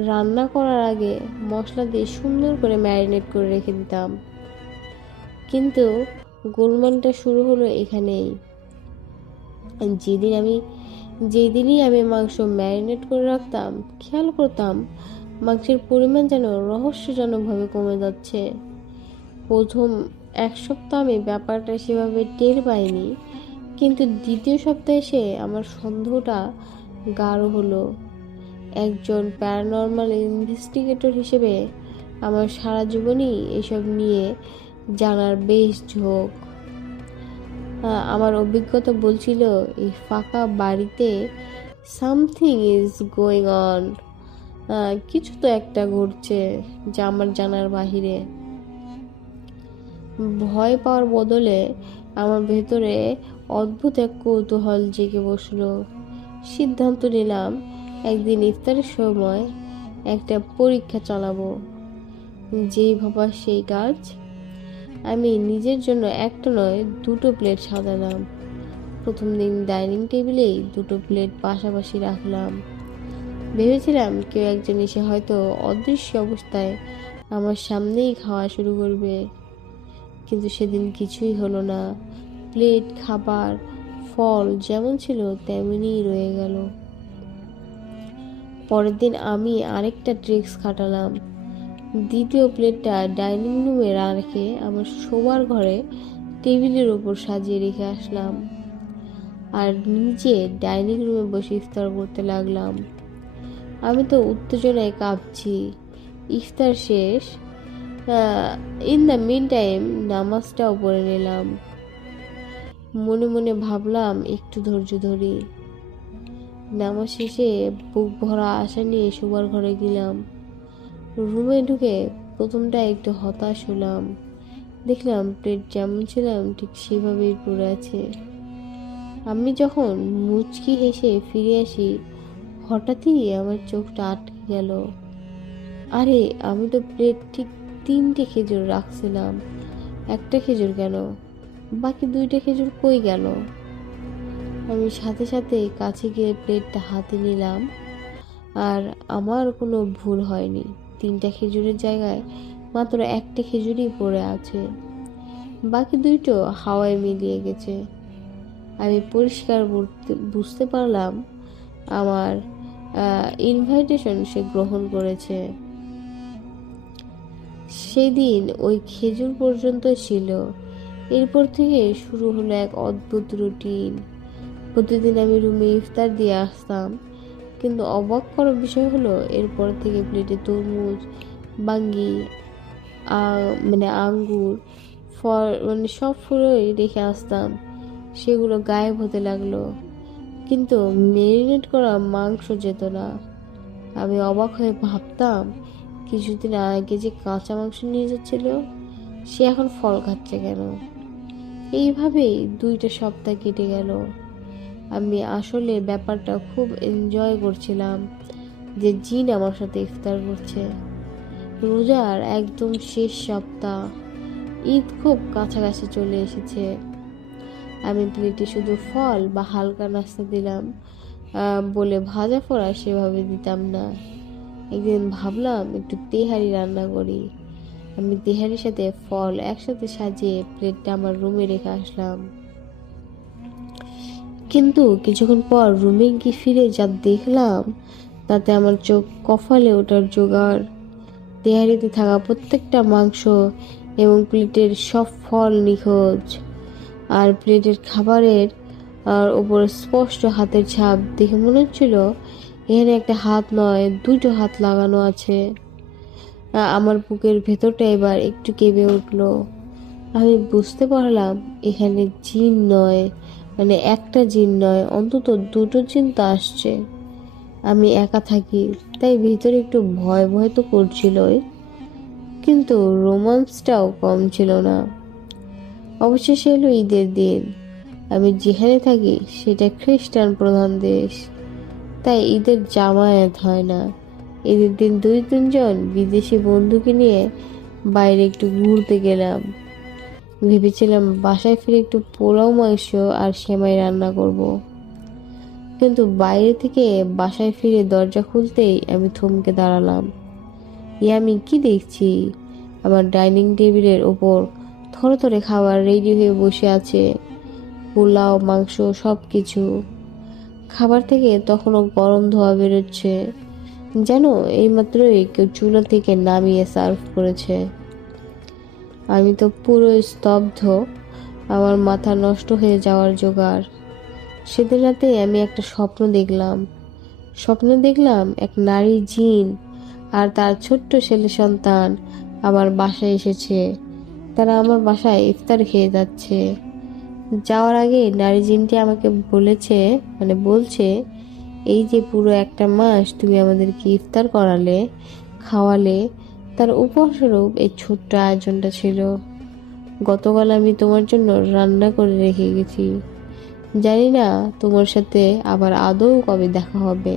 রান্না করার আগে মশলা দিয়ে সুন্দর করে ম্যারিনেট করে রেখে দিতাম। কিন্তু গোলমালটা শুরু হলো এখানেই। যেদিনই আমি মাংস ম্যারিনেট করে রাখতাম, খেয়াল করতাম মাংসের পরিমাণ যেন রহস্যজনকভাবে কমে যাচ্ছে। প্রথম 1 সপ্তাহ আমি ব্যাপারটা সেভাবে টের পাইনি, কিন্তু দ্বিতীয় সপ্তাহে এসে আমার সন্দেহটা গাঢ় হলো। একজন প্যারানর্মাল ইনভেস্টিগেটর হিসেবে আমার সারা জীবনই এসব নিয়ে জানার বেশ ঝোঁক। আমার অভিজ্ঞতা বলছিল এই ফাঁকা বাড়িতে সামথিং ইজ গোয়িং অন, কিছু তো একটা ঘটছে যা আমার জানার বাহিরে। ভয় পাওয়ার বদলে আমার ভেতরে অদ্ভুত এক কৌতূহল জেগে বসলো। সিদ্ধান্ত নিলাম একদিন ইফতারের সময় একটা পরীক্ষা চালাবো। যেই ভাবা সেই কাজ। আমি নিজের জন্য একটা নয় 2টো প্লেট সাজালাম। প্রথম দিন ডাইনিং টেবিলেই 2টো প্লেট পাশাপাশি রাখলাম। ভেবেছিলাম কেউ একজন এসে হয়তো অদৃশ্য অবস্থায় আমার সামনেই খাওয়া শুরু করবে, কিন্তু সেদিন কিছুই হলো না। প্লেট, খাবার, ফল যেমন ছিল তেমনই রয়ে গেল। পরের দিন আমি আরেকটা ট্রিক্স খাটালাম। দ্বিতীয় প্লেটটা ডাইনিং রুমে রেখে আমার শোবার ঘরে টেবিলের ওপর সাজিয়ে রেখে আসলাম, আর নিজে ডাইনিং রুমে বসে ইফতার করতে লাগলাম। আমি তো উত্তেজনায় কাঁপছি। ইফতার শেষ। ইন দ্য মিন টাইম নামাজটাও পড়ে নিলাম। মনে মনে ভাবলাম একটু ধৈর্য ধরি। নামাজ শেষে বুক ভরা আশা নিয়ে শোবার ঘরে গেলাম। রুমে ঢুকে প্রথমটা একটু হতাশ হলাম। দেখলাম প্লেট যেমন ছিলাম ঠিক সেভাবেই পড়ে আছে। আমি যখন মুচকি হেসে ফিরে আসি, হঠাৎই আমার চোখটা আটকে গেল। আরে, আমি তো প্লেট ঠিক 3টে খেজুর রাখছিলাম। একটা খেজুর কেন? বাকি 2টা খেজুর কই গেল? আমি সাথে সাথে কাছে গিয়ে প্লেটটা হাতে নিলাম, আর আমার কোনো ভুল হয়নি। 3টা খেজুরের জায়গায় মাত্র একটা খেজুরই পড়ে আছে, বাকি 2টো হাওয়ায় মিলিয়ে গেছে। আমি পরিষ্কার বুঝতে পারলাম আমার ইনভাইটেশন সে গ্রহণ করেছে। সেদিন ওই খেজুর পর্যন্ত ছিল। এরপর থেকে শুরু হলো এক অদ্ভুত রুটিন। প্রতিদিন আমি রুমে ইফতার দিয়ে আসতাম, কিন্তু অবাক করার বিষয় হলো এরপর থেকে প্লেটে তরমুজ, বাঙ্গি, আঙ্গুর, ফল সব ফুলই রেখে আসতাম। সেগুলো গায়েব হতে লাগলো, কিন্তু ম্যারিনেট করা মাংস যেত না। আমি অবাক হয়ে ভাবতাম, কিছুদিন আগে যে কাঁচা মাংস নিয়ে যাচ্ছিল সে এখন ফল খাচ্ছে কেন? এইভাবেই 2টা সপ্তাহ কেটে গেল। আমি আসলে ব্যাপারটা খুব এনজয় করছিলাম যে জিন আমার সাথে ইফতার করছে। রোজার একদম শেষ সপ্তাহ, ঈদ খুব কাছাকাছি চলে এসেছে। আমি প্লেটে শুধু ফল বা হালকা নাস্তা দিলাম বলে ভাজা পোড়া সেভাবে দিতাম না। একদিন ভাবলাম একটু তেহারি রান্না করি। আমি তেহারির সাথে ফল একসাথে সাজিয়ে প্লেটটা আমার রুমে রেখে আসলাম। কিন্তু কিছুক্ষণ পর রুমে গিয়ে ফিরে যা দেখলাম তাতে আমার চোখ কপালে ওঠার জোগাড়। তেহারিতে থাকা প্রত্যেকটা মাংস এবং প্লেটের সব ফল নিখোঁজ, আর প্লেটের খাবারের ওপর স্পষ্ট হাতের ছাপ দেখে মনে হচ্ছিল এখানে একটা হাত নয় 2টো হাত লাগানো আছে। আমার বুকের ভেতরটা এবার একটু কেঁপে উঠলো। আমি বুঝতে পারলাম এখানে জিন নয়, একটা জিন নয়, অন্তত 2টো জিন তো আসছে। আমি একা থাকি, তাই ভিতরে একটু ভয় ভয় তো করছিলই, কিন্তু রোমান্সটাও কম ছিল না। অবশেষে এলো ঈদের দিন। আমি যেখানে থাকি সেটা খ্রিস্টান প্রধান দেশ, তাই ঈদের জামায়াত হয় না। ঈদের দিন 2-3জন বিদেশি বন্ধুকে নিয়ে বাইরে একটু ঘুরতে গেলাম। ভেবেছিলাম বাসায় ফিরে একটু পোলাও মাংস আর সেমাই রান্না করব, কিন্তু বাইরে থেকে বাসায় ফিরে দরজা খুলতেই আমি থমকে দাঁড়ালাম। আমি কি দেখছি? আমার ডাইনিং টেবিলের ওপর থরথরে খাবার রেডি হয়ে বসে আছে, পোলাও, মাংস, সবকিছু। খাবার থেকে তখনও গরম ধোঁয়া বেরোচ্ছে, যেন এইমাত্রই কেউ চুলা থেকে নামিয়ে সার্ভ করেছে। আমি তো পুরো স্তব্ধ, আমার মাথা নষ্ট হয়ে যাওয়ার জোগাড়। সেদিন রাতে আমি একটা স্বপ্ন দেখলাম এক নারী জিন আর তার ছোট্ট ছেলে সন্তান আমার বাসায় এসেছে। তারা আমার বাসায় ইফতার খেয়ে যাচ্ছে। যাওয়ার আগে নারী জিনটি আমাকে বলছে, এই যে পুরো একটা মাস তুমি আমাদেরকে ইফতার খাওয়ালে, তার উপহারস্বরূপ এই ছোট্ট আয়োজনটা ছিল। গতকাল আমি তোমার জন্য রান্না করে রেখে গেছি। জানি না তোমার সাথে আবার আদৌ কবে দেখা হবে,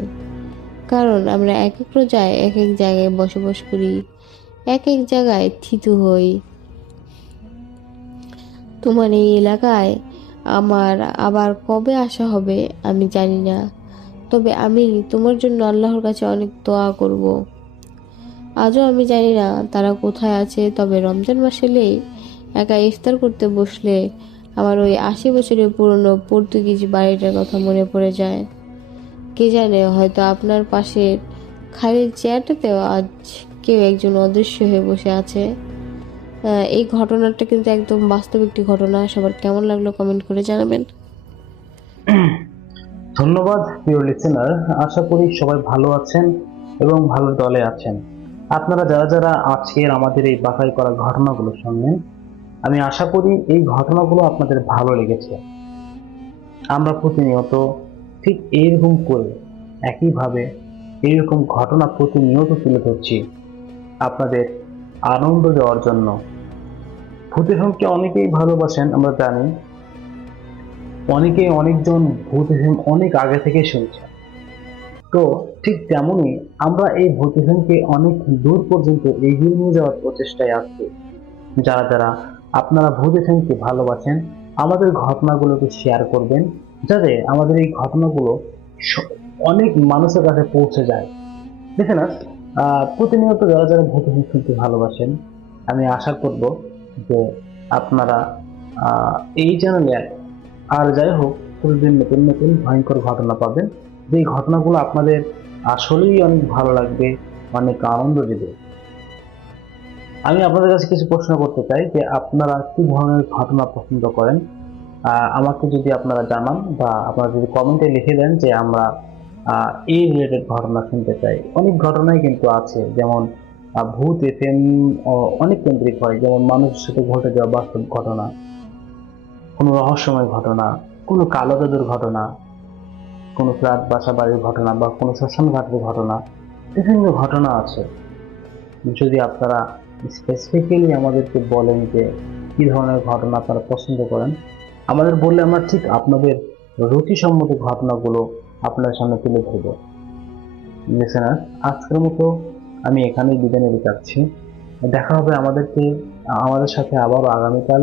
কারণ আমরা এক এক রোজায় এক এক জায়গায় বসবাস করি, এক এক জায়গায় থিতু হই। তোমার এই এলাকায় আমার আবার কবে আসা হবে আমি জানি না, তবে আমি তোমার জন্য আল্লাহর কাছে অনেক দোয়া করব। আজও আমি জানি না তারা কোথায় আছে, তবে রমজান মাস এলেই একা ইফতার করতে বসলে আমার ওই 80 বছরের পুরনো পর্তুগিজ বাড়িটার কথা মনে পড়ে যায়। কে জানে, হয়তো আপনার পাশের খালি চেয়ারটাতেও আজ কেউ একজন অদৃশ্য হয়ে বসে আছে। এই ঘটনাটা কিন্তু একদম বাস্তব একটি ঘটনা। সবার কেমন লাগলো কমেন্ট করে জানাবেন। ধন্যবাদ প্রিয় লিসেনার, আশা করি সবাই ভালো আছেন এবং ভালো দলে আছেন। আপনারা যারা যারা আজকের আমাদের এই বাছাই করা ঘটনাগুলো শুনলেন, আমি আশা করি এই ঘটনাগুলো আপনাদের ভালো লেগেছে। আমরা প্রতিনিয়ত ঠিক এইরকম করে একইভাবে এইরকম ঘটনা প্রতিনিয়ত তুলে ধরছি আপনাদের আনন্দ দেওয়ার জন্য। ভূতের ফিল্মকে অনেকেই ভালোবাসেন, আমরা জানি। অনেকজন ভূতের ফিল্ম অনেক আগে থেকে শুনছেন। তো ঠিক তেমনই আমরা এই ভূতের ফিল্মকে অনেক দূর পর্যন্ত এগিয়ে নিয়ে যাওয়ার প্রচেষ্টায় আছি। যারা যারা আপনারা ভূতের ফিল্মকে ভালোবাসেন, আমাদের ঘটনাগুলোকে শেয়ার করবেন, যাতে আমাদের এই ঘটনাগুলো অনেক মানুষের কাছে পৌঁছে যায়। দেখে না, প্রতিনিয়ত যারা যারা ভূতের ফিল্ম শুনতে ভালোবাসেন, আমি আশা করব যে আপনারা এই চ্যানেলে আর যাই হোক প্রতিদিন নতুন নতুন ভয়ঙ্কর ঘটনা পাবেন, যে ঘটনাগুলো আপনাদের আসলেই অনেক ভালো লাগবে, অনেক আনন্দ দেবে। আমি আপনাদের কাছে কিছু প্রশ্ন করতে চাই যে আপনারা কি ধরনের ঘটনা পছন্দ করেন। আমাকে যদি আপনারা জানান বা আপনারা যদি কমেন্টে লিখে দেন যে আমরা এই রিলেটেড ঘটনা শুনতে চাই। অনেক ঘটনাই কিন্তু আছে, যেমন ভূত এফএম অনেক কেন্দ্রিক হয়, যেমন মানুষের সাথে ঘটে যাওয়া বাস্তব ঘটনা, কোনো রহস্যময় ঘটনা, কোনো কালো জাদুর ঘটনা, কোনো ফ্ল্যাট বাসা বাড়ির ঘটনা বা কোনো শ্মশান ঘাটের ঘটনা, বিভিন্ন ঘটনা আছে। যদি আপনারা স্পেসিফিক্যালি আমাদেরকে বলেন যে কি ধরনের ঘটনা আপনারা পছন্দ করেন, আমাদের বললে আমরা ঠিক আপনাদের রুচিসম্মত ঘটনাগুলো আপনার সামনে তুলে ধরব। লিসেনার, আজকের মতো আমি এখানেই বিদায় নিতে চাচ্ছি। দেখা হবে আমাদের সাথে আবারও আগামীকাল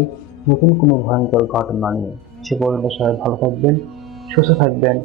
নতুন কোনো ভয়ঙ্কর ঘটনা নিয়ে। সে পর্যন্ত সবাই ভালো থাকবেন, সুস্থ থাকবেন।